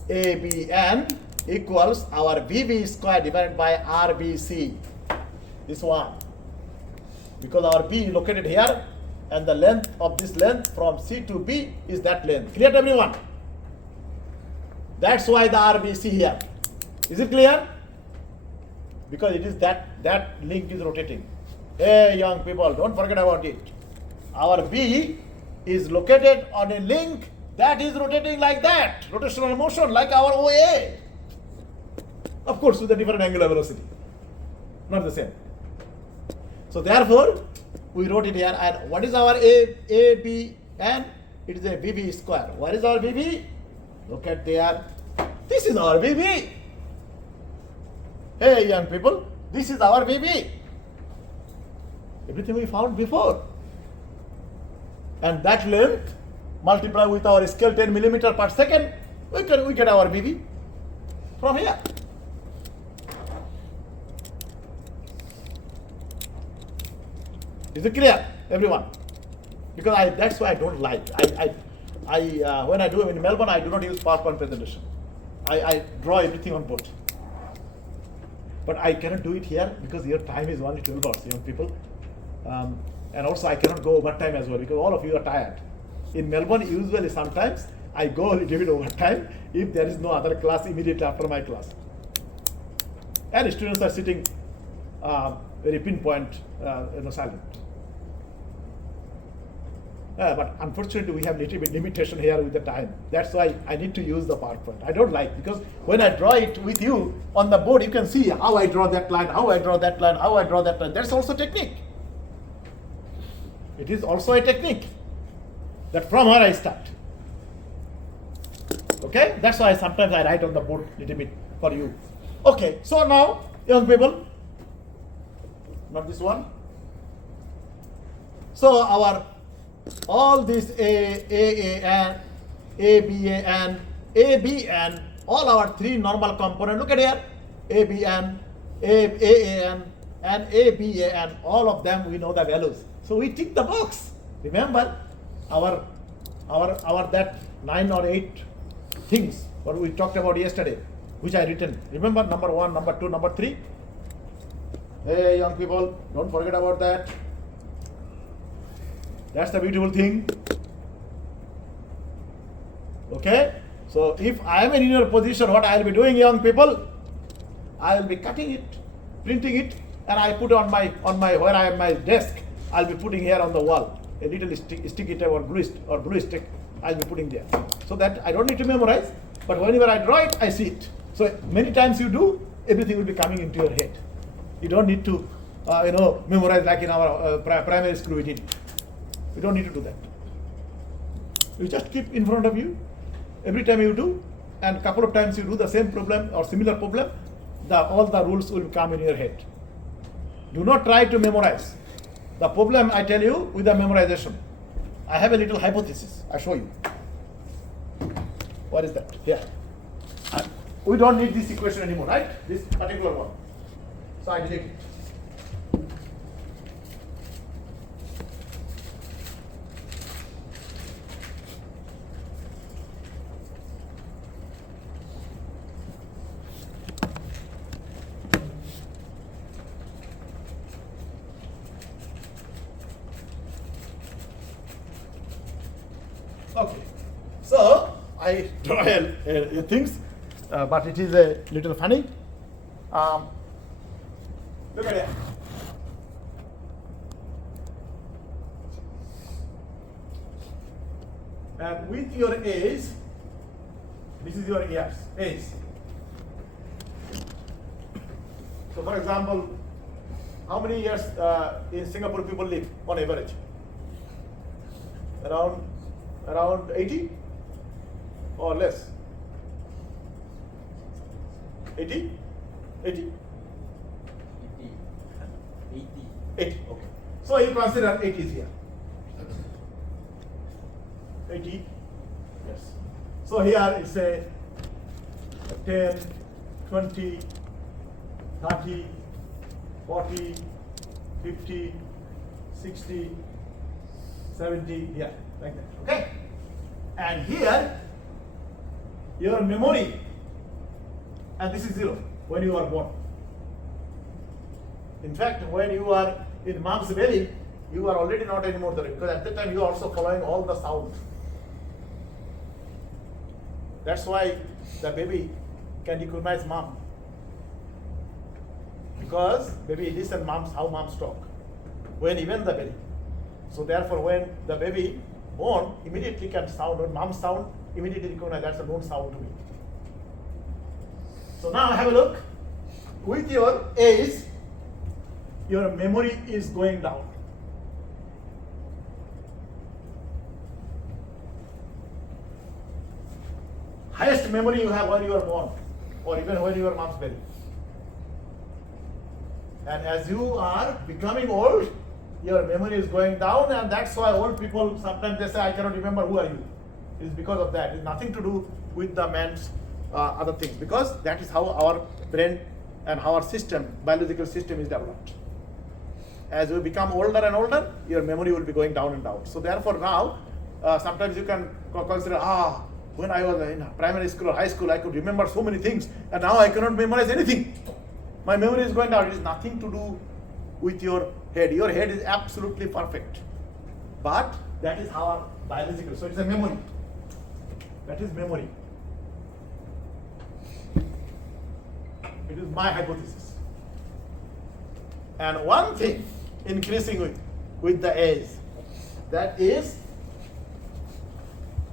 ABN equals our VV square divided by RBC. This one. Because our B is located here and the length of this length from C to B is that length. Clear to everyone? That's why the RBC here. Is it clear? Because it is that link is rotating. Hey young people, don't forget about it. Our B is located on a link that is rotating like that. Rotational motion like our OA. Of course with a different angular velocity. Not the same. So therefore, we wrote it here. And what is our AB? And it is a VV square. What is our VV? Look at there. This is our VV. Hey young people, this is our VV. Everything we found before. And that length multiply with our scale 10 millimeter per second, we get our VV from here. Is it clear, everyone? Because that's why I don't like. When I do in Melbourne, I do not use PowerPoint presentation. I draw everything on board. But I cannot do it here because your time is only 12 hours, young people. And also I cannot go overtime as well because all of you are tired. In Melbourne, usually sometimes I go a little bit overtime if there is no other class immediately after my class. And students are sitting very pinpoint, silent. But unfortunately, we have little bit limitation here with the time. That's why I need to use the PowerPoint. I don't like, because when I draw it with you on the board, you can see how I draw that line, how I draw that line, how I draw that line. That's also technique. It is also a technique that from where I start. Okay, that's why sometimes I write on the board a little bit for you. Okay, so now, young people, not this one. So our all these AAN, ABAN, ABN, all our three normal components. Look at here, ABN, AAN, and ABAN. All of them we know the values. So we tick the box. Remember our that 9 or 8 things what we talked about yesterday, which I written. Remember number 1, number 2, number 3. Hey young people, don't forget about that. That's the beautiful thing. Okay? So if I am in your position, what I will be doing, young people, I will be cutting it, printing it, and I put on my where I have my desk, I'll be putting here on the wall a little sticky tape or blue stick. I'll be putting there, so that I don't need to memorize. But whenever I draw it, I see it. So many times you do, everything will be coming into your head. You don't need to, memorize like in our primary school we did. You don't need to do that. You just keep in front of you. Every time you do, and a couple of times you do the same problem or similar problem, all the rules will come in your head. Do not try to memorize. The problem I tell you with the memorization. I have a little hypothesis. I show you. What is that? Here. We don't need this equation anymore, right? This particular one. So I delete it. Okay, so I draw things, but it is a little funny. Look at it. And with your age, this is your years, age. So for example, how many years in Singapore people live on average? Around 80 or less? 80? 80? 80, okay. So you consider 80 is here. 80, yes. So here it's a 10, 20, 30, 40, 50, 60, 70, yeah, like that, okay? And here, your memory, and this is 0 when you are born. In fact, when you are in mom's belly, you are already not anymore there, because at that time you are also following all the sound. That's why the baby can recognize mom, because baby listen how moms talk when even the belly. So therefore, when the baby born, immediately can sound, when mom sound, immediately recognize that's a known sound to me. So now have a look. With your age, your memory is going down. Highest memory you have when you are born, or even when you are mom's belly. And as you are becoming old, your memory is going down, and that's why old people sometimes they say, I cannot remember who are you. It is because of that. It's nothing to do with the man's other things, because that is how our brain and how our system, biological system is developed. As you become older and older, your memory will be going down and down. So therefore now, sometimes you can consider, when I was in primary school or high school, I could remember so many things, and now I cannot memorize anything. My memory is going down. It is nothing to do with your head. Your head is absolutely perfect. But that is our biological. So it's a memory. That is memory. It is my hypothesis. And one thing increasing with the age, that is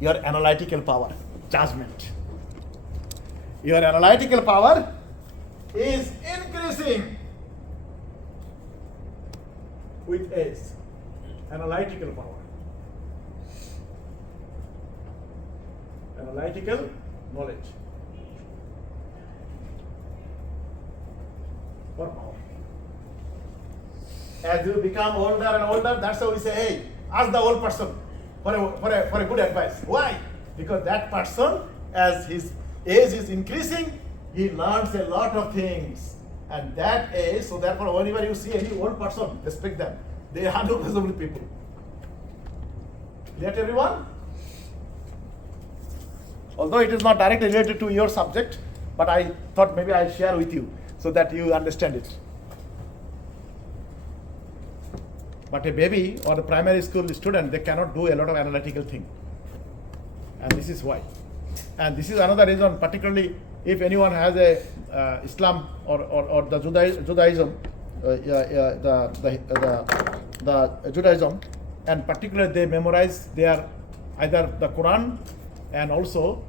your analytical power, judgment. Your analytical power is increasing with age. Analytical power. Analytical knowledge. Or power. As you become older and older, that's how we say, hey, ask the old person for a good advice. Why? Because that person, as his age is increasing, he learns a lot of things. And that age, so therefore whenever you see any old person, respect them. They are knowledgeable people. Clear to everyone? Although it is not directly related to your subject, but I thought maybe I'll share with you so that you understand it. But a baby or a primary school student, they cannot do a lot of analytical thing. And this is why. And this is another reason, particularly if anyone has a Islam or the Judaism, the Judaism, and particularly they memorize their either the Quran, and also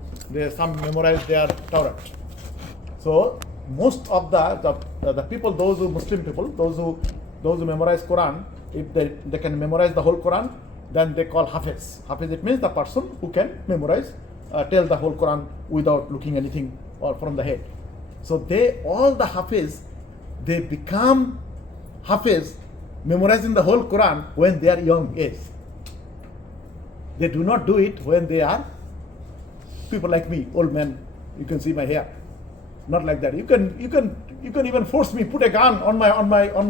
some memorize their Torah. So most of the people, those who Muslim people, those who memorize Quran, if they can memorize the whole Quran, then they call Hafiz. Hafiz, it means the person who can memorize, tell the whole Quran without looking anything or from the head. So all the Hafiz, they become Hafiz, memorizing the whole Quran when they are young age. They do not do it when they are people like me, old men. You can see my hair. Not like that. You can even force me, put a gun on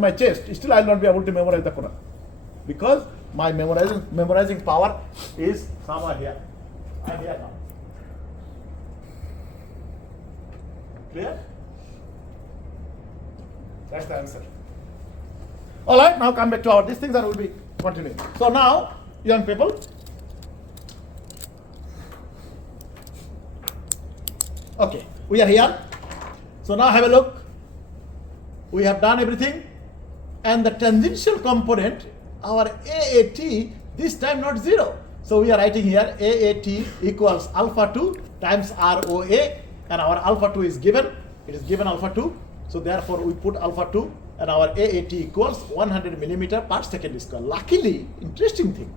my chest. Still, I will not be able to memorize the Quran, because my memorizing power is somewhere here. I am here now. Clear? That's the answer. All right. Now come back to these things, and we'll be continuing. So now, young people. Okay, we are here. So now have a look. we have done everything. And the tangential component, our AAT, this time not 0. So we are writing here AAT equals alpha 2 times ROA, and our alpha 2 is given. It is given alpha 2. So therefore we put alpha 2, and our AAT equals 100 millimeter per second square. Luckily, interesting thing,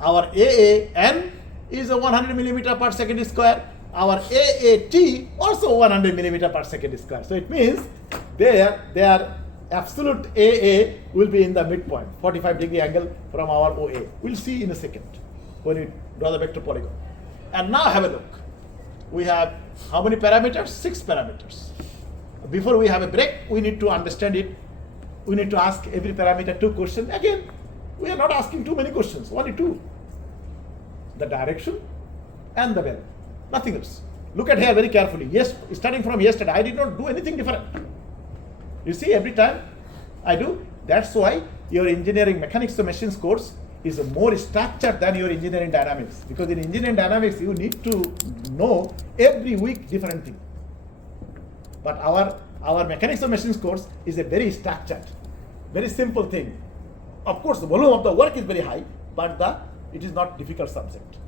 our AAN is a 100 millimeter per second square. Our AAT also 100 millimeter per second square. So it means their absolute AA will be in the midpoint, 45-degree angle from our OA. We'll see in a second when we draw the vector polygon. And now have a look. We have how many parameters? 6 parameters. Before we have a break, we need to understand it. We need to ask every parameter 2 questions. Again, we are not asking too many questions, only 2. The direction and the value, nothing else. Look at here very carefully. Yes, starting from yesterday, I did not do anything different. You see, every time I do. That's why your engineering mechanics of machines course is more structured than your engineering dynamics. Because in engineering dynamics, you need to know every week different thing. But our mechanics of machines course is a very structured, very simple thing. Of course, the volume of the work is very high, but it is not difficult subject.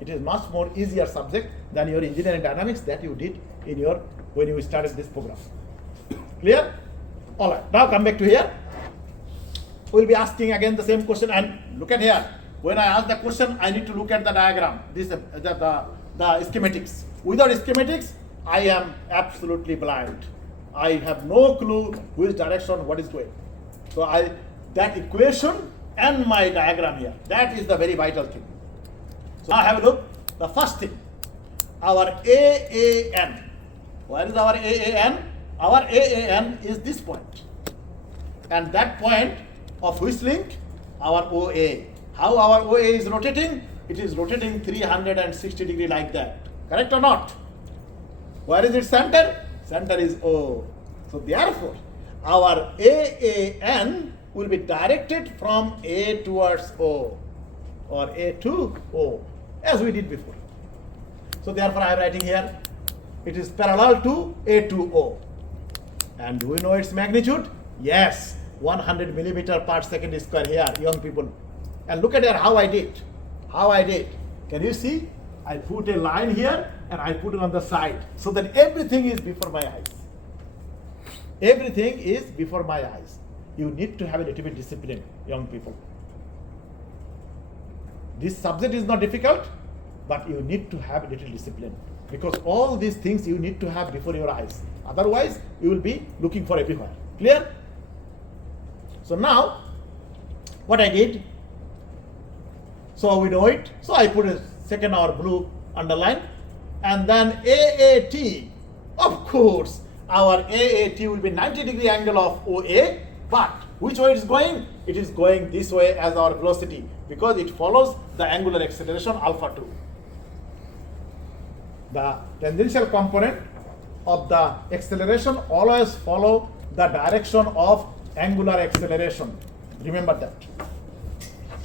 It is much more easier subject than your engineering dynamics that you did in your when you started this program. Clear? All right. Now come back to here. We'll be asking again the same question, and look at here. When I ask the question, I need to look at the diagram. This the schematics. Without schematics, I am absolutely blind. I have no clue which direction what is going. So that equation and my diagram here, that is the very vital thing. So now have a look. The first thing, our AAN. Where is our AAN? Our AAN is this point. And that point of which link? Our OA. How our OA is rotating? It is rotating 360 degree like that. Correct or not? Where is its center? Center is O. So therefore, our AAN will be directed from A towards O, or A to O, as we did before. So therefore I am writing here, it is parallel to A to O. And do we know its magnitude? Yes, 100 millimeter per second square here, young people. And look at here how I did. How I did. Can you see? I put a line here and I put it on the side so that everything is before my eyes. Everything is before my eyes. You need to have a little bit discipline, young people. This subject is not difficult, but you need to have a little discipline, because all these things you need to have before your eyes. Otherwise, you will be looking for everywhere. Clear? So now, what I did, so we know it. So I put a second or blue underline, and then AAT, of course, our AAT will be 90 degree angle of OA, but which way it is going? It is going this way as our velocity, because it follows the angular acceleration alpha 2. The tangential component of the acceleration always follow the direction of angular acceleration. Remember that.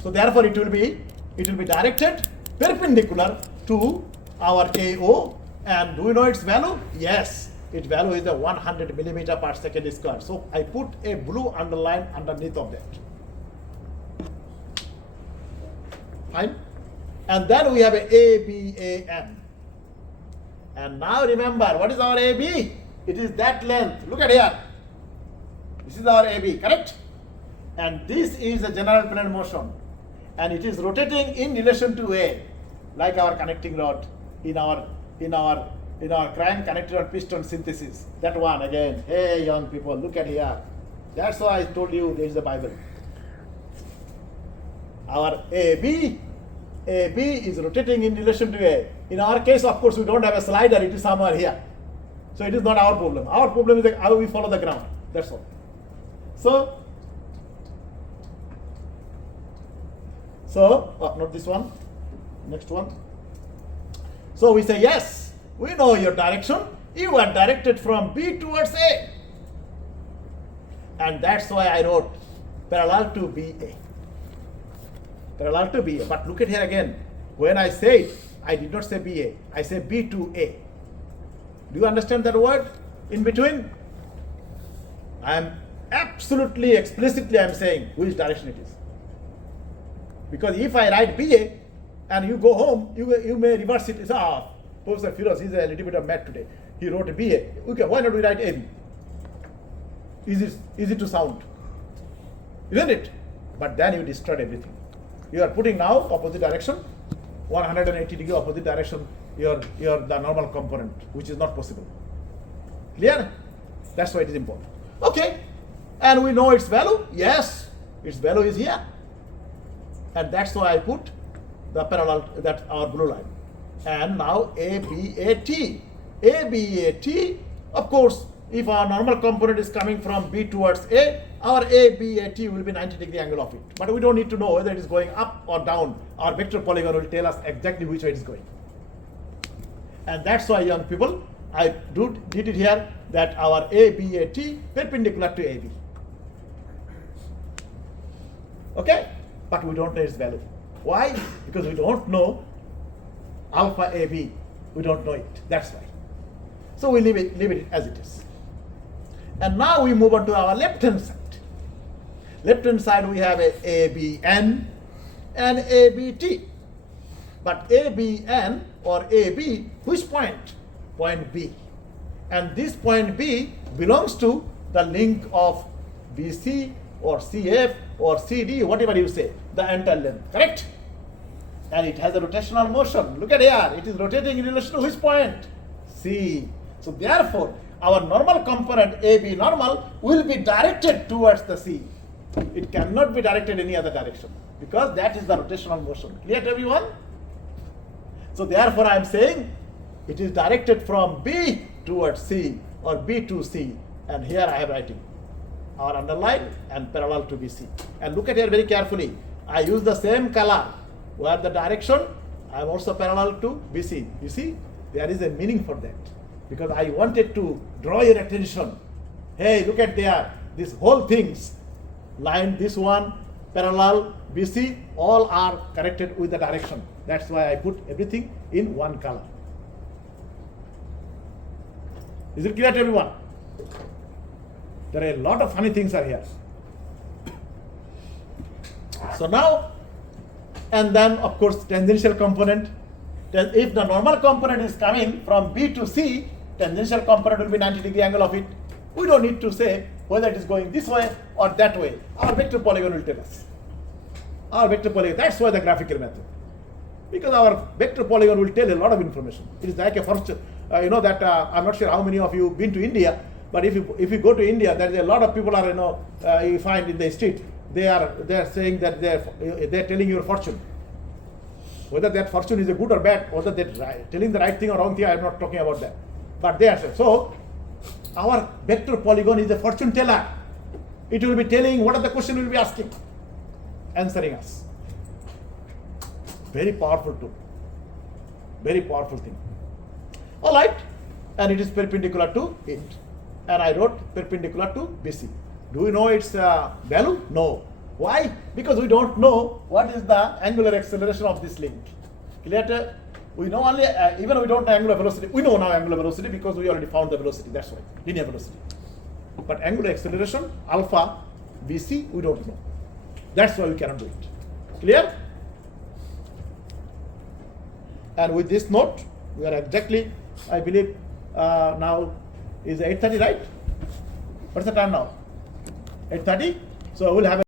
So therefore it will be directed perpendicular to our AO. And do you know its value? Yes, its value is the 100 millimeter per second square. So I put a blue underline underneath of that. Fine. And then we have a ABAN. And now remember, what is our AB? It is that length. Look at here. This is our AB, correct? And this is a general plane motion. And it is rotating in relation to A, like our connecting rod in our crank connected rod piston synthesis. That one again. Hey young people, look at here. That's why I told you there is a Bible. Our AB is rotating in relation to A. In our case, of course, we don't have a slider, it is somewhere here. So it is not our problem. Our problem is how we follow the ground. That's all. So not this one, next one. So we say, yes, we know your direction. You are directed from B towards A. And that's why I wrote parallel to BA. Parallel to BA. But look at here again. When I say it, I did not say BA. I say B to A. Do you understand that word in between? I am absolutely explicitly I am saying which direction it is. Because if I write BA and you go home, you may reverse it. Say, Professor Firoz is a little bit of mad today. He wrote a BA. Okay, why not we write AB? Easy to sound, isn't it? But then you destroyed everything. You are putting now opposite direction, 180 degree opposite direction. Your the normal component, which is not possible. Clear? That's why it is important. Okay, and we know its value. Yes, its value is here, and that's why I put the parallel, that our blue line. And now ABAT. ABAT, of course, if our normal component is coming from B towards A, our ABAT will be 90 degree angle of it. But we don't need to know whether it is going up or down. Our vector polygon will tell us exactly which way it is going. And that's why, young people, I did it here, that our ABAT perpendicular to AB. Okay? But we don't know its value. Why? Because we don't know alpha AB. We don't know it. That's why. So we leave it as it is. And now we move on to our left hand side. Left hand side we have a ABN and ABT. But ABN or AB, which point? Point B. And this point B belongs to the link of BC or CF or CD, whatever you say, the entire length, correct? And it has a rotational motion. Look at here, it is rotating in relation to which point? C. So therefore, our normal component AB normal will be directed towards the C. It cannot be directed any other direction because that is the rotational motion. Clear to everyone? So therefore, I am saying it is directed from B towards C or B to C. And here I am writing our underline and parallel to BC. And look at here very carefully. I use the same color where the direction I am also parallel to BC. You see, there is a meaning for that because I wanted to draw your attention. Hey, look at there. These whole things, line, this one, parallel, BC, all are connected with the direction. That's why I put everything in one color. Is it clear to everyone? There are a lot of funny things are here. So now, and then of course tangential component. If the normal component is coming from B to C, tangential component will be 90 degree angle of it. We don't need to say whether it is going this way or that way. Our vector polygon will tell us. Our vector polygon, that's why the graphical method. Because our vector polygon will tell a lot of information. It is like a fortune. You know that I'm not sure how many of you been to India, but if you go to India, there is a lot of people are, you find in the street, they are saying that they're telling you a fortune. Whether that fortune is a good or bad, whether they're telling the right thing or wrong thing, I'm not talking about that. But they are saying. So our vector polygon is a fortune teller. It will be telling what are the question we will be asking, answering us. Very powerful tool. Very powerful thing. All right, and it is perpendicular to it. And I wrote perpendicular to BC. Do we know its value? No. Why? Because we don't know what is the angular acceleration of this link. Clear? We know only, even we don't know angular velocity. We know now angular velocity because we already found the velocity. That's why, linear velocity. But angular acceleration, alpha, BC, we don't know. That's why we cannot do it. Clear? And with this note, we are exactly, I believe, now is 8:30, right? What's the time now? 8:30. So we will have